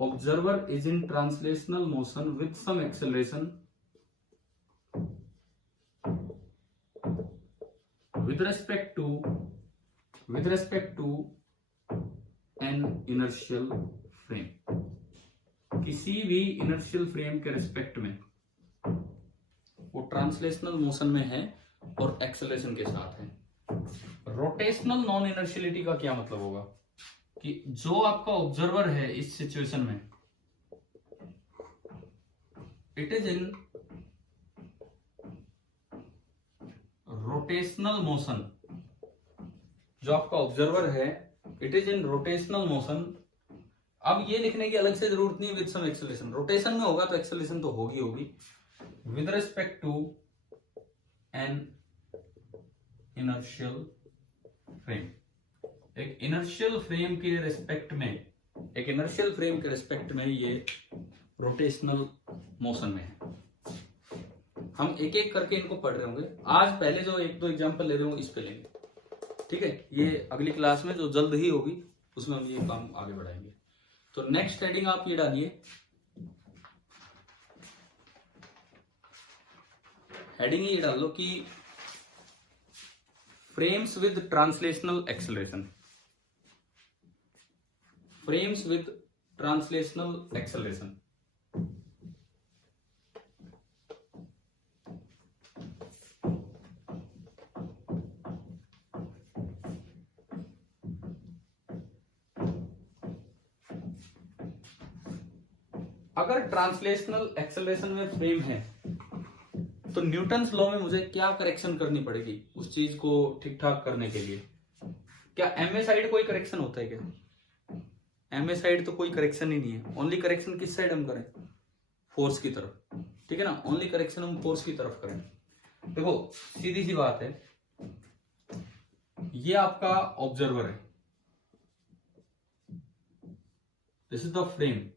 observer is in translational motion with some acceleration with respect to an inertial frame। किसी भी inertial frame के रेस्पेक्ट में वो ट्रांसलेशनल मोशन में है और एक्सेलरेशन के साथ है। रोटेशनल नॉन इनर्शियलिटी का क्या मतलब होगा कि जो आपका ऑब्जर्वर है इस सिचुएशन में, it is in rotational motion. जो आपका ऑब्जर्वर है it is in rotational motion. अब ये लिखने की अलग से जरूरत नहीं, विद सम एक्सेलरेशन। रोटेशन में होगा तो एक्सेलरेशन तो होगी with respect to an inertial frame. एक इनर्शियल फ्रेम के रेस्पेक्ट में, ये रोटेशनल मोशन में है। हम एक एक करके इनको पढ़ रहे होंगे। आज पहले जो एक दो एग्जांपल ले रहे हो इस पे लेंगे, ठीक है। ये अगली क्लास में जो जल्द ही होगी उसमें हम ये काम आगे बढ़ाएंगे। तो नेक्स्ट हेडिंग आप ये डालिए, हेडिंग ये डाल लो कि frames with translational acceleration. Frames with translational acceleration. अगर ट्रांसलेशनल एक्सेलरेशन में फ्रेम है तो न्यूटन्स लॉ में मुझे क्या करेक्शन करनी पड़ेगी उस चीज को ठीक ठाक करने के लिए? क्या एमए साइड कोई करेक्शन होता है क्या? एमए साइड तो कोई करेक्शन ही नहीं है। ओनली करेक्शन किस साइड हम करें? फोर्स की तरफ, ठीक है ना। ओनली करेक्शन हम फोर्स की तरफ करें। देखो सीधी सी बात है, ये आपका ऑब्जर्वर है, दिस इज द फ्रेम,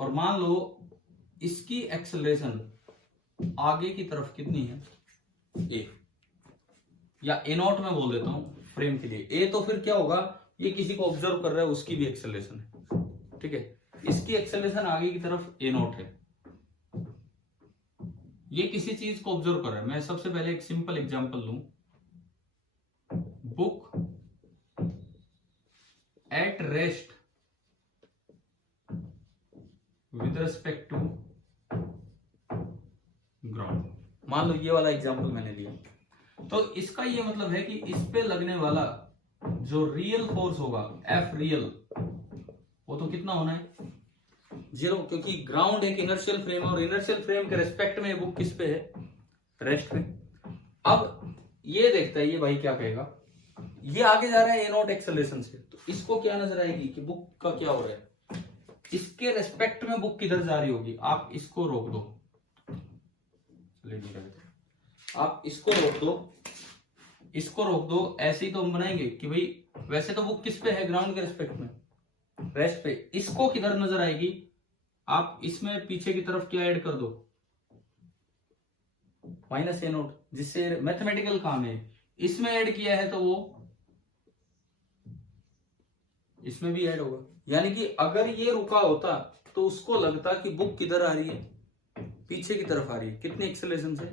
और मान लो इसकी एक्सेलरेशन आगे की तरफ कितनी है? ए, या ए नॉट में बोल देता हूं फ्रेम के लिए। ए तो फिर क्या होगा, ये किसी को ऑब्जर्व कर रहा है, उसकी भी एक्सेलरेशन है, ठीक है। इसकी एक्सेलरेशन आगे की तरफ ए नॉट है। ये किसी चीज को ऑब्जर्व कर रहा है। मैं सबसे पहले एक सिंपल एग्जांपल लूं, book at rest with respect to ground. मान लो ये वाला एग्जांपल मैंने लिया, तो इसका ये मतलब है कि इस पे लगने वाला जो रियल फोर्स होगा, एफ रियल, वो तो कितना होना है? 0, क्योंकि ग्राउंड एक इनर्शियल फ्रेम है और इनर्शियल फ्रेम के रेस्पेक्ट में बुक किस पे है? रेस्ट पे। अब ये देखता है ये भाई क्या कहेगा, ये आगे जा रहा है ए नॉट एक्सेलरेशन से, तो इसको क्या नजर आएगी कि बुक का क्या हो रहा है? इसके रेस्पेक्ट में बुक किधर जा रही होगी? आप इसको रोक दो, आप इसको रोक दो, ऐसे ही तो हम बनाएंगे कि भाई वैसे तो बुक किस पे है? ग्राउंड के रेस्पेक्ट में, रेस्ट पे। इसको किधर नजर आएगी? आप इसमें पीछे की तरफ क्या ऐड कर दो? माइनस ए नोट, जिससे मैथमेटिकल काम है। इसमें ऐड किया है तो वो इसमें भी ऐड होगा। यानी कि अगर ये रुका होता तो उसको लगता कि बुक किधर आ रही है? पीछे की तरफ आ रही है। कितनी एक्सेलरेशन से?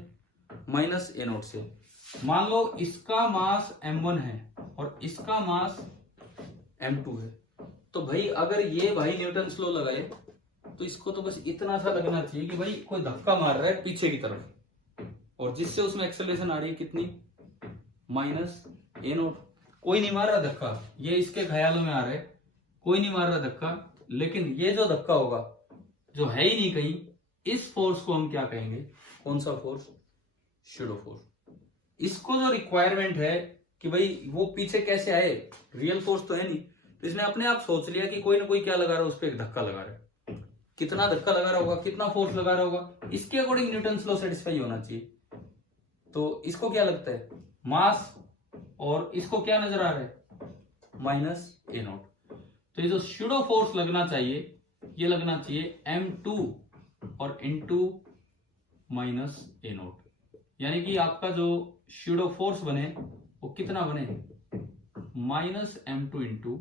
माइनस ए नोट से। मान लो इसका मास m1 है और इसका मास m2 है, तो भाई अगर ये भाई न्यूटन्स लॉ लगाए तो इसको तो बस इतना सा लगना चाहिए कि भाई कोई धक्का मार रहा है पीछे की तरफ, और जिससे उसमें एक्सेलरेशन आ रही है कितनी, माइनस ए नोट। कोई नहीं मार रहा धक्का, ये इसके ख्यालों में आ रहा है, कोई नहीं मार रहा धक्का, लेकिन ये जो धक्का होगा जो है ही नहीं कहीं, इस फोर्स को हम क्या कहेंगे, कौन सा फोर्स, शूडो फोर्स। इसको जो रिक्वायरमेंट है कि भाई वो पीछे कैसे आए, रियल फोर्स तो है नहीं, तो इसने अपने आप सोच लिया कि कोई ना कोई क्या लगा रहा है, उस पर एक धक्का लगा रहा है। कितना धक्का लगा रहा होगा, कितना फोर्स लगा रहा होगा, इसके अकॉर्डिंग न्यूटन्स लॉ सेटिस्फाई होना चाहिए। तो इसको क्या लगता है, मास, और इसको क्या नजर आ रहा है, माइनस ए नॉट। तो ये जो शूडो फोर्स लगना चाहिए, ये लगना चाहिए m2 और इनटू माइनस ए नोट, यानी कि आपका जो शूडो फोर्स बने वो कितना बने, minus m2 into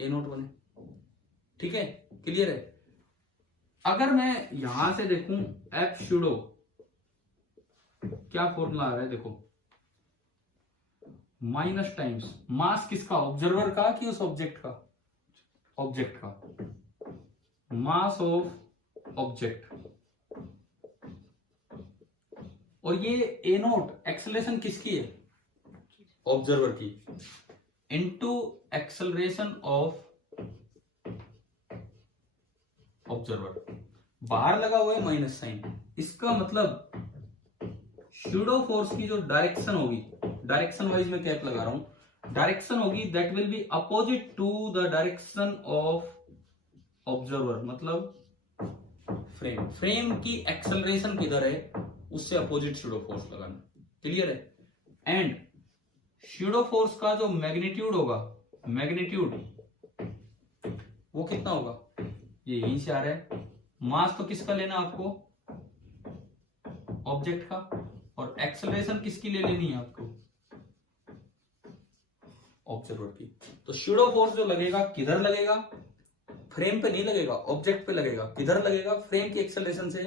a note बने। ठीक है, क्लियर है। अगर मैं यहां से देखूं एफ शूडो, क्या फॉर्मूला आ रहा है देखो, माइनस टाइम्स मास किसका, ऑब्जर्वर का कि उस ऑब्जेक्ट का, ऑब्जेक्ट का, मास ऑफ ऑब्जेक्ट, और ये ए नोट एक्सेलरेशन किसकी है, ऑब्जर्वर की, इनटू एक्सेलरेशन ऑफ ऑब्जर्वर। बाहर लगा हुआ है माइनस साइन, इसका मतलब शूडो फोर्स की जो डायरेक्शन होगी, डायरेक्शन वाइज में कैप लगा रहा हूं, डायरेक्शन होगी that will be opposite to the direction of observer, मतलब फ्रेम, फ्रेम की एक्सेलरेशन किधर है उससे अपोजिट शूडो फोर्स लगाना। क्लियर है। एंड शूडो फोर्स का जो मैग्नीट्यूड होगा, मैग्नीट्यूड वो कितना होगा, ये यहीं से आ रहा है। मास तो किसका लेना आपको, ऑब्जेक्ट का, और एक्सेलरेशन किसकी ले लेनी है आपको, ऑब्जर्वर की। तो शूडो फोर्स जो लगेगा किधर लगेगा, फ्रेम पे नहीं लगेगा, ऑब्जेक्ट पे लगेगा। किधर लगेगा, फ्रेम की एक्सेलरेशन से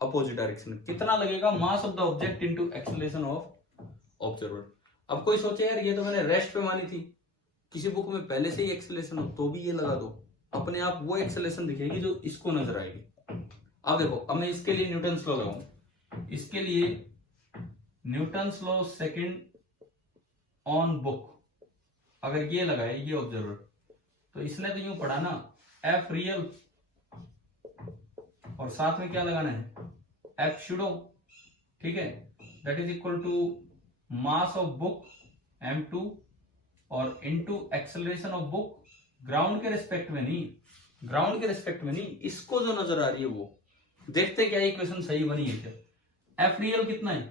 अपोजिट डायरेक्शन। कितना लगेगा, mass of the object into acceleration of observer. अब कोई सोचे यार ये तो मैंने रेस्ट पे मानी थी, किसी बुक में पहले से ही एक्सेलरेशन हो तो भी ये लगा दो, अपने आप वो एक्सेलरेशन दिखेगी जो इसको नजर आएगी। अब देखो, अब मैं इसके लिए न्यूटन्स लॉ लगाऊं, इसके लिए Newton's law second on book, अगर ये लगाए ये ऑब्जर्वर, तो इसने तो यूं पढ़ा ना, एफ रियल और साथ में क्या लगाना है, एफ शूडो। ठीक है, that is equal to mass of book m2 और into acceleration of book, ground के रिस्पेक्ट में नहीं, ग्राउंड के रिस्पेक्ट में नहीं, इसको जो नजर आ रही है वो। देखते क्या इक्वेशन सही बनी है क्या। एफ रियल कितना है,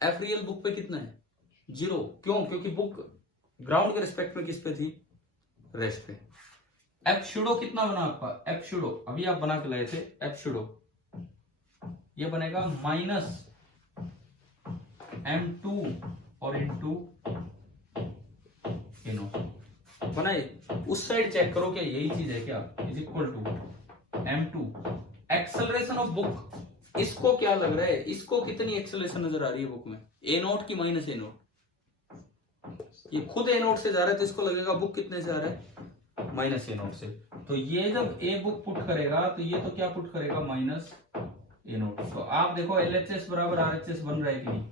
एफ रियल बुक पे कितना है, 0। क्यों, क्योंकि बुक ग्राउंड के रिस्पेक्ट में किस पे थी, रेस्ट पे। एफ शूडो कितना बना आपका, एफ शूडो अभी आप बना के लाए थे, एफ शूडो ये बनेगा माइनस m2 और इनटू इनो। बनाए, उस साइड चेक करो क्या यही चीज है क्या, is equal to m2 acceleration of book. इसको क्या लग रहा है, इसको कितनी एक्सेलरेशन नजर आ रही है बुक में, ए नोट की माइनस ए नोट। ये खुद ए नोट से जा रहा है तो इसको लगेगा बुक कितने से आ रहा है, माइनस ए नोट से। तो ये जब ए बुक पुट करेगा तो ये तो क्या पुट करेगा, माइनस ए नोट। तो आप देखो LHS बराबर RHS बन रहा है कि नहीं।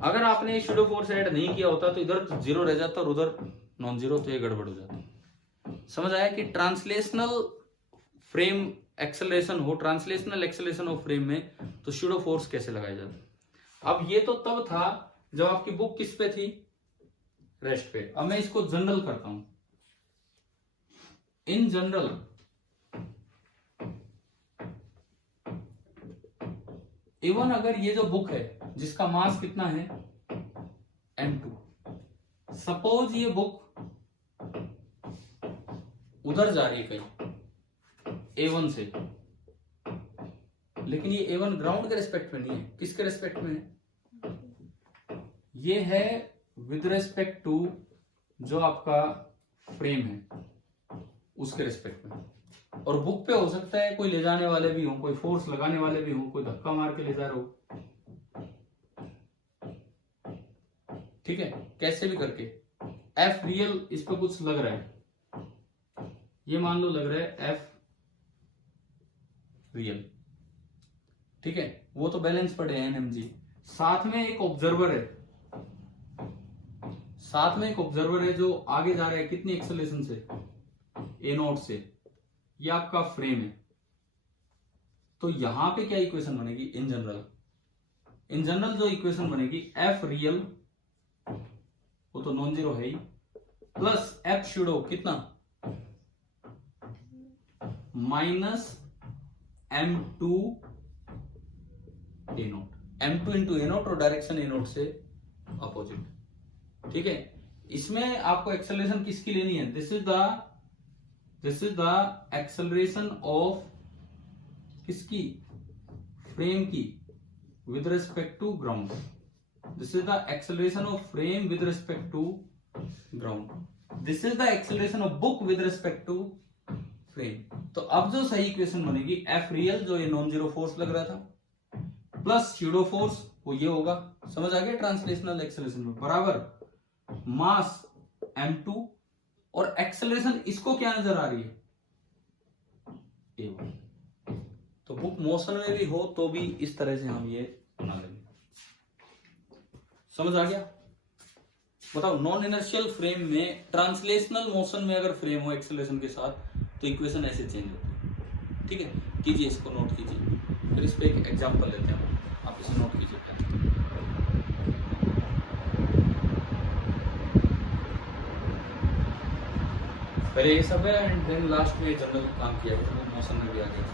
अगर आपने शूडो फोर्स ऐड नहीं किया होता तो इधर 0 रह जाता और उधर नॉन जीरो, तो ये गड़बड़ हो जाता। समझ आया कि ट्रांसलेशनल फ्रेम एक्सेलरेशन हो, ट्रांसलेशनल एक्सेलरेशन हो फ्रेम में, तो शूडो फोर्स कैसे लगाया जाता। अब ये तो तब था जब आपकी बुक किस पे थी, रेस्ट पे। अब मैं इसको जनरल करता हूं। इन जनरल इवन अगर ये जो बुक है जिसका मास कितना है m2, सपोज ये बुक उधर जा रही है कहीं A1 से, लेकिन ये A1 ग्राउंड के रिस्पेक्ट में नहीं है, किसके रिस्पेक्ट में है, ये है विद रिस्पेक्ट टू जो आपका फ्रेम है उसके रिस्पेक्ट में। और बुक पे हो सकता है कोई ले जाने वाले भी हो, कोई फोर्स लगाने वाले भी हो, कोई धक्का मार के ले जा रहे हो, ठीक है, कैसे भी करके एफ रियल इस पे कुछ लग रहा है, ये मान लो लग रहा है एफ रियल, ठीक है, वो तो बैलेंस पड़े हैं एनएमजी। साथ में एक ऑब्जर्वर है, साथ में एक ऑब्जर्वर है जो आगे जा रहा है कितनी एक्सेलरेशन से, ए नॉट से। ये आपका फ्रेम है। तो यहां पे क्या इक्वेशन बनेगी इन जनरल? इन जनरल जो इक्वेशन बनेगी एफ रियल, वो तो नॉन जीरो है ही, प्लस एफ शूडो कितना minus M2 a naught, M2 into a naught और डायरेक्शन ए नोट से अपोजिट, ठीक है। इसमें आपको एक्सेलरेशन किसकी लेनी है? This is the acceleration of किसकी? फ्रेम की with respect to ground. This is the acceleration of frame with respect to ground. This is the acceleration of book with respect to frame. तो अब जो सही इक्वेशन बनेगी एफ रियल, जो ये नॉन जीरो फोर्स लग रहा था, प्लस स्यूडो फोर्स, वो ये होगा। समझ आ गया? ट्रांसलेशनल एक्सेलरेशन में बराबर मास m2 और एक्सेलरेशन इसको क्या नजर आ रही है? a1। तो बुक मोशन में भी हो तो भी इस तरह से हम ये बना लेंगे। समझ आ गया? बताओ, नॉन इनर्शियल फ्रेम में ट्रांसलेशनल मोशन में अगर फ्रेम हो एक्सेलरेशन के साथ तो इक्वेशन ऐसे चेंज होती है, ठीक है। कीजिए, इसको नोट कीजिए, फिर इस पे एक एग्जांपल लेते हैं, आप इसे नोट कीजिए। पहले ये सब है एंड देन लास्ट में जनरल काम किया है, तो मोशन में भी आ गया।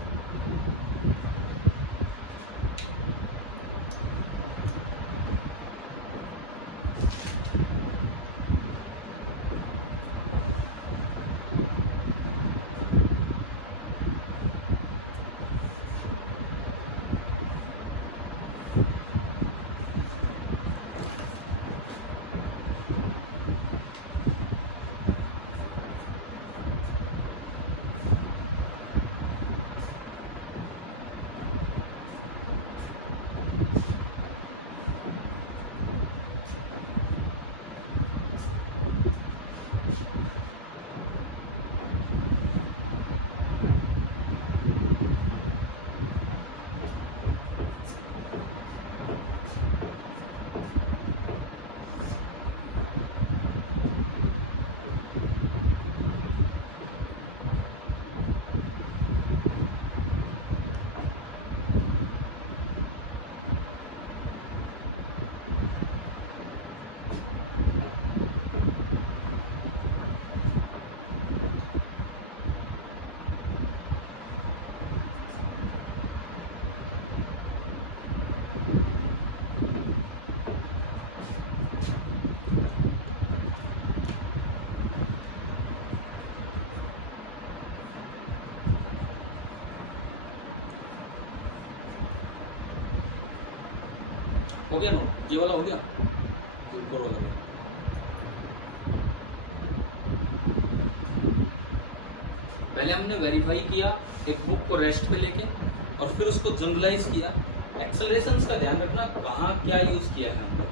हो गया नोट? ये वाला हो गया? ऊपर वाला गया। पहले हमने वेरीफाई किया एक बुक को रेस्ट पे लेके, और फिर उसको जनरलाइज किया। एक्सेलरेशंस का ध्यान रखना, कहाँ क्या यूज किया है हमने।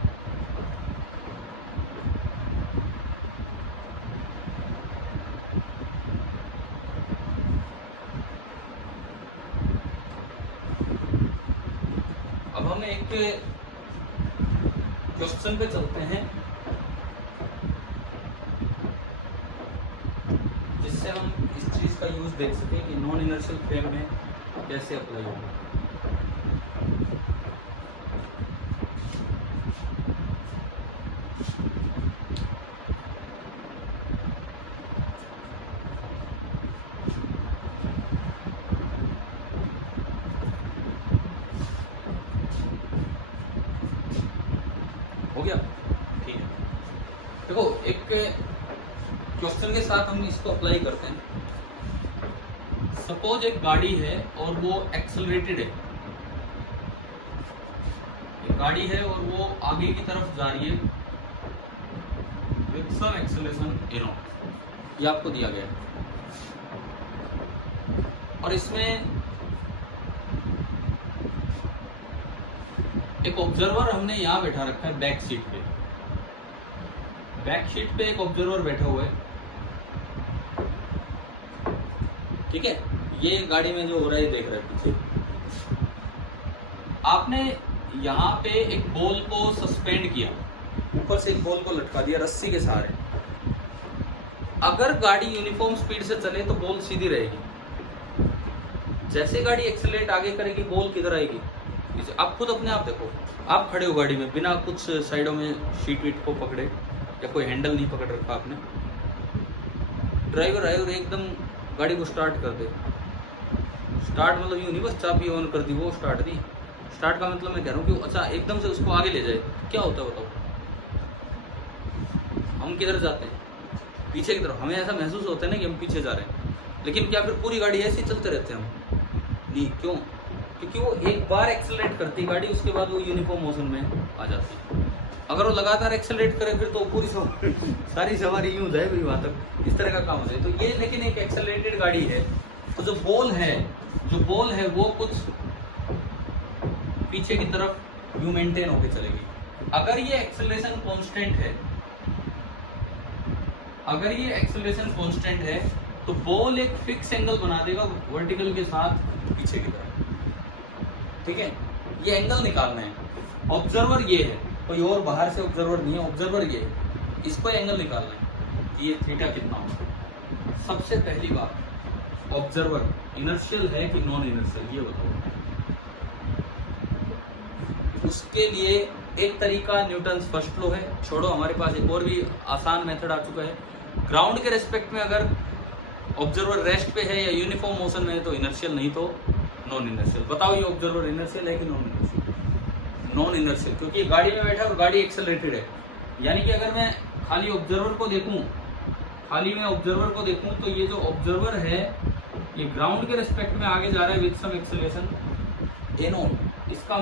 अब हम एक क्वेश्चन पे चलते हैं जिससे हम इस चीज का यूज देख सकें कि नॉन इनर्शियल फ्रेम में कैसे अप्लाई होगा। हो गया? ठीक है। देखो, एक क्वेश्चन के साथ हम इसको अप्लाई करते हैं। सपोज एक गाड़ी है और वो एक्सेलरेटेड है, एक गाड़ी है और वो आगे की तरफ जा रही है with some acceleration a naught, ये आपको दिया गया है। और इसमें एक ऑब्जर्वर हमने यहां बैठा रखा है बैक सीट पे। बैक सीट पे एक ऑब्जर्वर बैठा हुआ है ठीक है, ये गाड़ी में जो हो रहा है देख रहे हैं पीछे। आपने यहाँ पे एक बॉल को सस्पेंड किया, ऊपर से एक बॉल को लटका दिया रस्सी के सहारे। अगर गाड़ी यूनिफॉर्म स्पीड से चले तो बॉल सीधी रहेगी, जैसे गाड़ी एक्सेलरेट आगे करेगी बॉल किधर आएगी? आप खुद अपने आप देखो, आप खड़े हो गाड़ी में बिना कुछ साइडों में शीट वीट को पकड़े या कोई हैंडल नहीं पकड़ रखा आपने, ड्राइवर आए और एकदम गाड़ी को स्टार्ट कर दे। स्टार्ट मतलब यूं नहीं बस चाबी ऑन कर दी वो स्टार्ट नहीं, स्टार्ट का मतलब मैं कह रहा हूँ कि अच्छा एकदम से उसको आगे ले जाए, क्या होता है बताओ? हम किधर जाते हैं? पीछे की तरफ। हमें ऐसा महसूस होता है ना कि हम पीछे जा रहे हैं, लेकिन क्या फिर पूरी गाड़ी ऐसे ही चलते रहते हैं हम? नहीं, क्यों? क्योंकि वो एक बार एक्सेलरेट करती है गाड़ी, उसके बाद वो यूनिफॉर्म मोशन में आ जाती है। अगर वो लगातार एक्सेलरेट करे फिर तो पूरी सारी सवारी यूं जाए भाई वहां तक, इस तरह का काम हो जाए। तो ये लेकिन एक एक्सेलरेटेड गाड़ी है, तो जो बॉल है वो कुछ पीछे की तरफ यू मेंटेन होके चलेगी। अगर ये एक्सेलरेशन कांस्टेंट है, तो बॉल एक फिक्स एंगल बना देगा वर्टिकल के साथ पीछे की तरफ। ठीक है, ये एंगल निकालना है। ऑब्जर्वर ये है, कोई और बाहर से ऑब्जर्वर नहीं है, ऑब्जर्वर ये है, इसको एंगल निकालना है कि ये थीटा कितना होगा। सबसे पहली बात, ऑब्जर्वर इनर्शियल है कि नॉन इनर्शियल, ये बताओ। उसके लिए एक तरीका न्यूटन्स फर्स्ट लॉ है, छोड़ो हमारे पास एक और भी आसान मेथड आ चुका है। ग्राउंड के रेस्पेक्ट में अगर ऑब्जर्वर रेस्ट पे है या यूनिफॉर्म मोशन में है तो इनर्शियल, नहीं तो नॉन इनर्शियल। बताओ ये ऑब्जर्वर इनर्शियल है कि नॉन इनर्शियल? नॉन इनर्शियल, क्योंकि गाड़ी में बैठा है और गाड़ी एक्सेलरेटेड है। यानी कि अगर मैं खाली ऑब्जर्वर को देखूं तो ये जो ऑब्जर्वर है ये ग्राउंड के रेस्पेक्ट में आगे जा रहा है with some acceleration a naught. इसका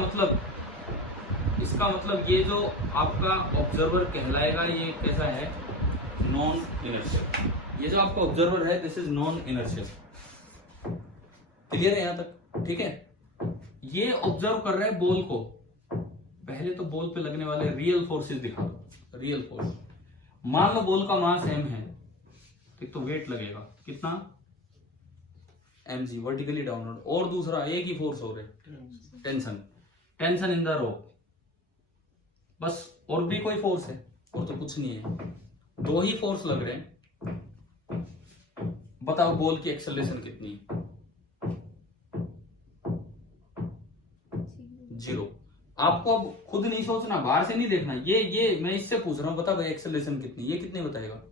मतलब ये जो आपका ऑब्जर्वर कहलाएगा ये कैसा है? Non inertial. ये जो आपका ऑब्जर्वर है this is non inertial. Clear है यहां तक? ठीक है, ये ऑब्जर्व कर रहा है बॉल को। पहले तो बॉल पे लगने वाले रियल फोर्सेस दिखा दो। रियल फोर्स, मान लो बॉल का मास m है, एक तो वेट लगेगा कितना? mg, vertically downward. और दूसरा एक ही फोर्स हो रहा है, टेंशन इन द रोप। बस, और भी कोई फोर्स है? और तो कुछ नहीं है, दो ही फोर्स लग रहे हैं। बताओ बॉल की एक्सेलरेशन कितनी? 0। आपको अब खुद नहीं सोचना, बाहर से नहीं देखना, ये मैं इससे पूछ रहा हूं, बता भाई एक्सेलरेशन कितनी? ये कितने बताएगा?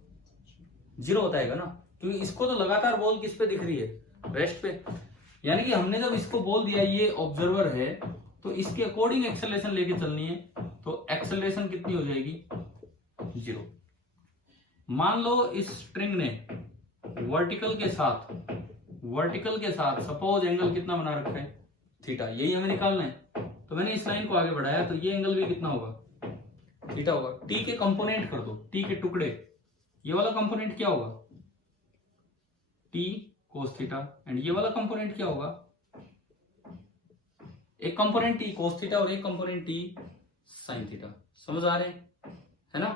0 बताएगा ना, क्योंकि इसको तो लगातार बॉल किस पे दिख रही है? रेस्ट पे। यानी कि हमने जब इसको बोल दिया ये ऑब्जर्वर है तो इसके अकॉर्डिंग एक्सेलरेशन लेके चलनी है, तो एक्सेलरेशन कितनी हो जाएगी? 0। मान लो इस स्ट्रिंग ने वर्टिकल के साथ सपोज एंगल कितना बना रखा है? थीटा। यही हमें निकालना है, तो मैंने इस लाइन को आगे बढ़ाया तो ये एंगल भी कितना होगा? थीटा होगा। टी के कंपोनेंट कर दो, टी के टुकड़े। ये वाला कंपोनेंट क्या होगा? T cos theta. एंड ये वाला कंपोनेंट क्या होगा? एक कंपोनेंट टी कोस थीटा और एक कंपोनेंट टी साइन थीटा। समझ आ रहे हैं? है ना?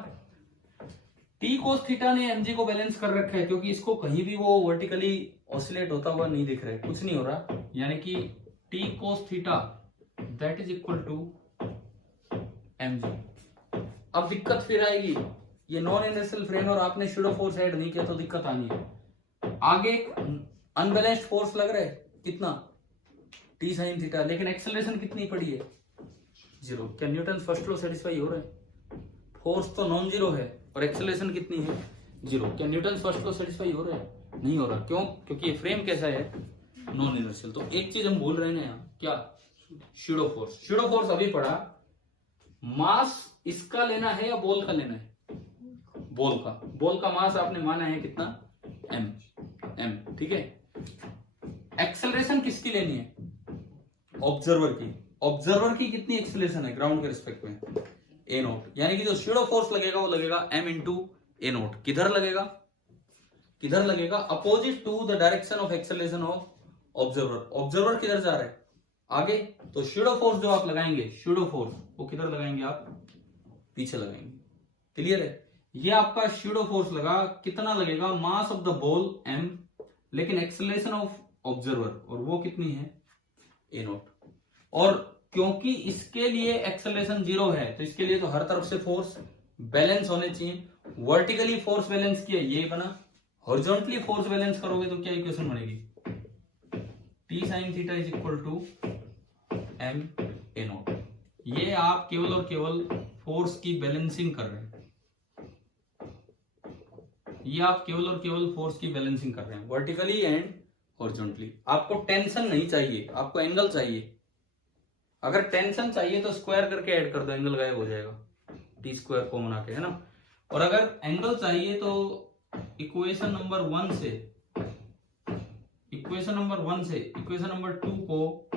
टी कोस थीटा ने एमजी को बैलेंस कर रखा है, क्योंकि इसको कहीं भी वो वर्टिकली ऑसिलेट होता हुआ नहीं दिख रहा है, कुछ नहीं हो रहा। यानी कि T cos theta that is equal to mg. अब दिक्कत फिर आएगी, ये नॉन इनर्शियल फ्रेम और आपने शूडो फोर्स ऐड नहीं किया तो दिक्कत आनी है। आगे अनबैलेंस्ड फोर्स लग रहा है, कितना? टी साइन थीटा, लेकिन एक्सेलरेशन कितनी पड़ी है? 0। क्या न्यूटन फर्स्ट लॉ सेटिस्फाई हो रहा है? फोर्स तो नॉन जीरो है और एक्सेलरेशन कितनी है? 0। क्या न्यूटन फर्स्ट लॉ सेटिस्फाई हो रहा है? नहीं हो रहा। क्यों? क्योंकि ये फ्रेम कैसा है? Non inertial. तो एक चीज हम बोल रहे हैं ना यहाँ, क्या? Pseudo force. शूडो फोर्स अभी पढ़ा। मास इसका लेना है या बॉल का लेना है? बॉल का मास आपने माना है कितना? m। ठीक है। एक्सेलरेशन किसकी लेनी है? ऑब्जर्वर की कितनी एक्सेलरेशन है ग्राउंड के रिस्पेक्ट में? a note. यानी कि जो शूडो फोर्स लगेगा वो लगेगा m इंटू a नोट। किधर लगेगा? Opposite to the direction of acceleration of observer किधर जा रहा है? आगे। तो शूडो फोर्स जो आप लगाएंगे, वो किधर लगाएंगे आप? पीछे लगाएंगे। क्लियर है? ये आपका शूडो फोर्स लगा, कितना लगेगा? Mass of the ball m, लेकिन एक्सेलरेशन ऑफ ऑब्जर्वर और वो कितनी है ए नॉट। और क्योंकि इसके लिए एक्सेलरेशन 0 है तो इसके लिए तो हर तरफ से फोर्स बैलेंस होने चाहिए। वर्टिकली फोर्स बैलेंस किया ये बना, हॉरिजॉन्टली फोर्स बैलेंस करोगे तो क्या इक्वेशन बनेगी, T sine theta is equal to m a naught. ये आप केवल और केवल फोर्स की बैलेंसिंग कर रहे हैं, ये आप केवल और केवल फोर्स की बैलेंसिंग कर रहे हैं वर्टिकली एंड हॉरिजॉन्टली। आपको टेंशन नहीं चाहिए, आपको एंगल चाहिए। अगर टेंशन चाहिए तो स्क्वायर करके ऐड कर दो, एंगल गायब हो जाएगा, टी स्क्वायर कॉमन आके, है ना। और अगर एंगल चाहिए तो इक्वेशन नंबर 1 से इक्वेशन नंबर 2 को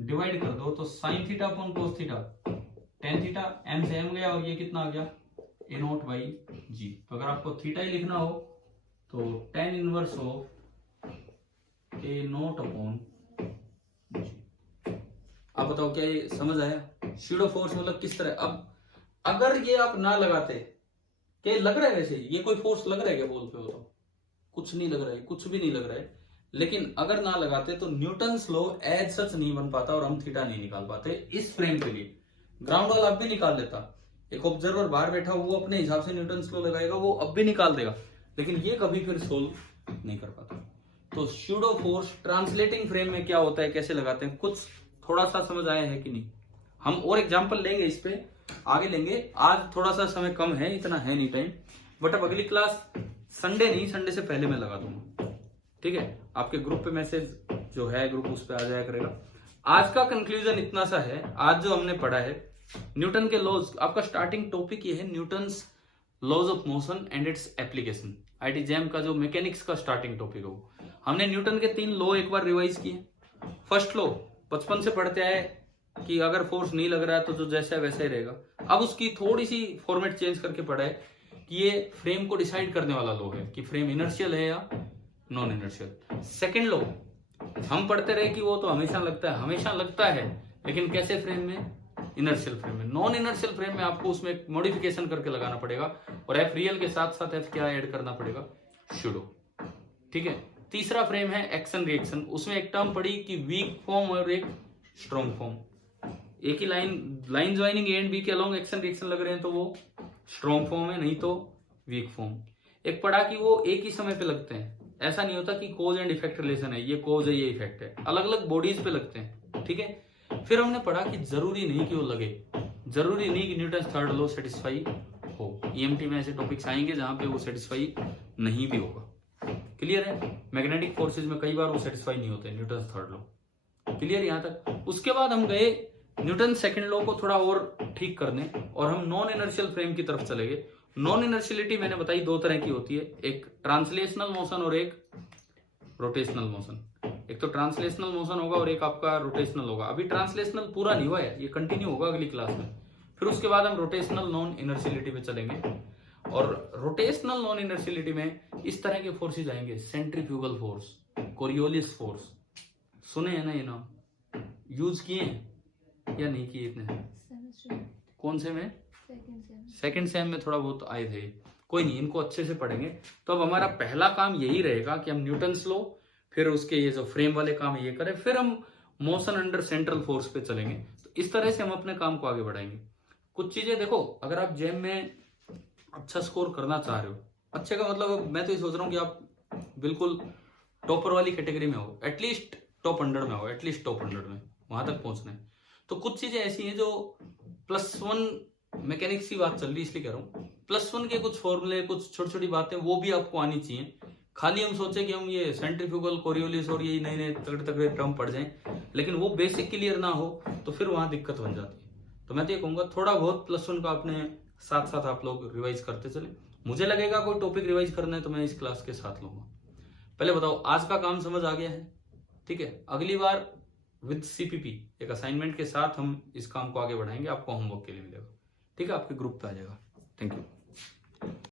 डिवाइड कर दो तो sine theta upon cos theta tan theta, m से एम गया और ये कितना आ गया ए नॉट बाई जी। तो अगर आपको थीटा ही लिखना हो तो tan inverse of a naught upon g. आप बताओ क्या ये समझ आया? शूडो फोर्स मतलब किस तरह। अब अगर ये आप ना लगाते, क्या लग रहा है वैसे ये कोई फोर्स लग रहा है क्या बॉल पे? बताओ, कुछ नहीं लग रहा है, कुछ भी नहीं लग रहा है। लेकिन अगर ना लगाते तो न्यूटन्स लॉ एज सच नहीं बन पाता और हम थीटा नहीं निकाल पाते इस फ्रेम के लिए। ग्राउंड वाला अब भी निकाल लेता, एक ऑब्जर्वर बाहर बैठा वो अपने हिसाब से न्यूटन्स लॉ लगाएगा, वो अब भी निकाल देगा, लेकिन ये कभी फिर सोल्व नहीं कर पाता। तो शूडो फोर्स ट्रांसलेटिंग फ्रेम में क्या होता है, कैसे लगाते हैं, कुछ थोड़ा सा समझ आया है कि नहीं? हम और एग्जाम्पल लेंगे, इस पे आगे लेंगे। आज थोड़ा सा समय कम है, इतना है नहीं टाइम, बट अब अगली क्लास संडे नहीं, संडे से पहले मैं लगा दूंगा, ठीक है। आपके ग्रुप पे मैसेज जो है ग्रुप उस पे आ जाया करेगा। आज का कंक्लूजन इतना सा है, आज जो हमने पढ़ा है न्यूटन के लॉज। आपका स्टार्टिंग टॉपिक ये है Newton's laws of motion and its application. IIT JAM का जो मैकेनिक्स का स्टार्टिंग टॉपिक है वो हमने न्यूटन के 3 लॉ एक बार रिवाइज किए। फर्स्ट लॉ बचपन से पढ़ते आए कि अगर फोर्स नहीं लग रहा है तो जो जैसा है वैसा ही रहेगा। अब उसकी थोड़ी सी फॉर्मेट चेंज करके पढ़ा है कि ये फ्रेम को डिसाइड करने वाला लॉ है कि फ्रेम इनर्शियल है या नॉन इनर्शियल। सेकेंड लॉ हम पढ़ते रहे कि वो तो हमेशा लगता है, लेकिन कैसे फ्रेम में, इनर्शियल फ्रेम में। नॉन इनर्शियल फ्रेम में आपको उसमें मॉडिफिकेशन करके लगाना पड़ेगा और एफ रियल के साथ साथ एफ क्या ऐड करना पड़ेगा, शूडो, ठीक है। तीसरा फ्रेम है एक्शन रिएक्शन, उसमें एक टर्म पड़ी कि वीक फॉर्म और एक स्ट्रॉन्ग फॉर्म। एक ही line joining A and B के अलोंग एक्शन रिएक्शन लग रहे हैं तो वो स्ट्रॉन्ग फॉर्म है, नहीं तो वीक फॉर्म। एक पढ़ा कि वो एक ही समय पे लगते हैं, ऐसा नहीं होता कि कोज एंड इफेक्ट रिलेशन है, ये कोज है ये इफेक्ट है, अलग अलग बॉडीज पे लगते हैं, ठीक है। फिर हमने पढ़ा कि जरूरी नहीं कि वो लगे, जरूरी नहीं कि न्यूटन थर्ड लॉ सेटिस्फाई हो। ईएमटी में ऐसे टॉपिक्स आएंगे जहां पे वो सेटिस्फाई नहीं भी होगा, क्लियर है। मैग्नेटिक फोर्सेज में कई बार वो सेटिस्फाई नहीं होते न्यूटन थर्ड लॉ, क्लियर यहां तक। उसके बाद हम गए न्यूटन सेकंड लॉ को थोड़ा और ठीक करने और हम नॉन इनर्शियल फ्रेम की तरफ चले गए। नॉन इनर्शियलिटी मैंने बताई 2 तरह की होती है, एक ट्रांसलेशनल मोशन और एक रोटेशनल मोशन। एक तो ट्रांसलेशनल मोशन होगा और एक आपका रोटेशनल होगा। अभी ट्रांसलेशनल पूरा नहीं हुआ है, ये कंटिन्यू होगा अगली क्लास में। फिर उसके बाद हम रोटेशनल नॉन इनर्शियलिटी पे चलेंगे और रोटेशनल नॉन इनर्शियलिटी में इस तरह के फोर्सेज आएंगे, सेंट्रीफ्यूगल फोर्स, कोरियोलिस फोर्स, सुने हैं ना ये नाम, यूज किए हैं या नहीं किए इतने? कौन से में? सेकंड सेम में थोड़ा बहुत आए थे, कोई नहीं, इनको अच्छे से पढ़ेंगे। तो अब हमारा पहला काम यही रहेगा कि हम न्यूटन्स लॉ, फिर उसके ये जो फ्रेम वाले काम है ये करें, फिर हम मोशन अंडर सेंट्रल फोर्स पे चलेंगे। तो इस तरह से हम अपने काम को आगे बढ़ाएंगे। कुछ चीजें देखो, अगर आप जैम में अच्छा स्कोर करना चाह रहे हो, अच्छे का मतलब मैं तो ये सोच रहा हूँ कि आप बिल्कुल टॉपर वाली कैटेगरी में हो, एटलीस्ट टॉप 100 में हो, एटलीस्ट टॉप 100 में वहां तक पहुंचना है। तो कुछ चीजें ऐसी हैं जो +1 मैकेनिक्स की बात चल रही है इसलिए कह रहा हूँ, +1 के कुछ फॉर्मूले, कुछ छोटी छोटी बातें वो भी आपको आनी चाहिए। खाली हम सोचे कि हम ये सेंट्रीफ्यूगल, कोरियोलिस और ये नए नए तगड़े तगड़े टर्म पढ़ जाएं, लेकिन वो बेसिक क्लियर ना हो तो फिर वहां दिक्कत बन जाती है। तो मैं तो ये कहूंगा थोड़ा बहुत +1 का अपने साथ साथ आप लोग रिवाइज करते चले। मुझे लगेगा कोई टॉपिक रिवाइज करना है तो मैं इस क्लास के साथ लूंगा। पहले बताओ आज का काम समझ आ गया है? ठीक है, अगली बार विद सीपीपी एक असाइनमेंट के साथ हम इस काम को आगे बढ़ाएंगे, आपको होमवर्क के लिए मिलेगा, ठीक है, आपके ग्रुप पे आ जाएगा। Thank you.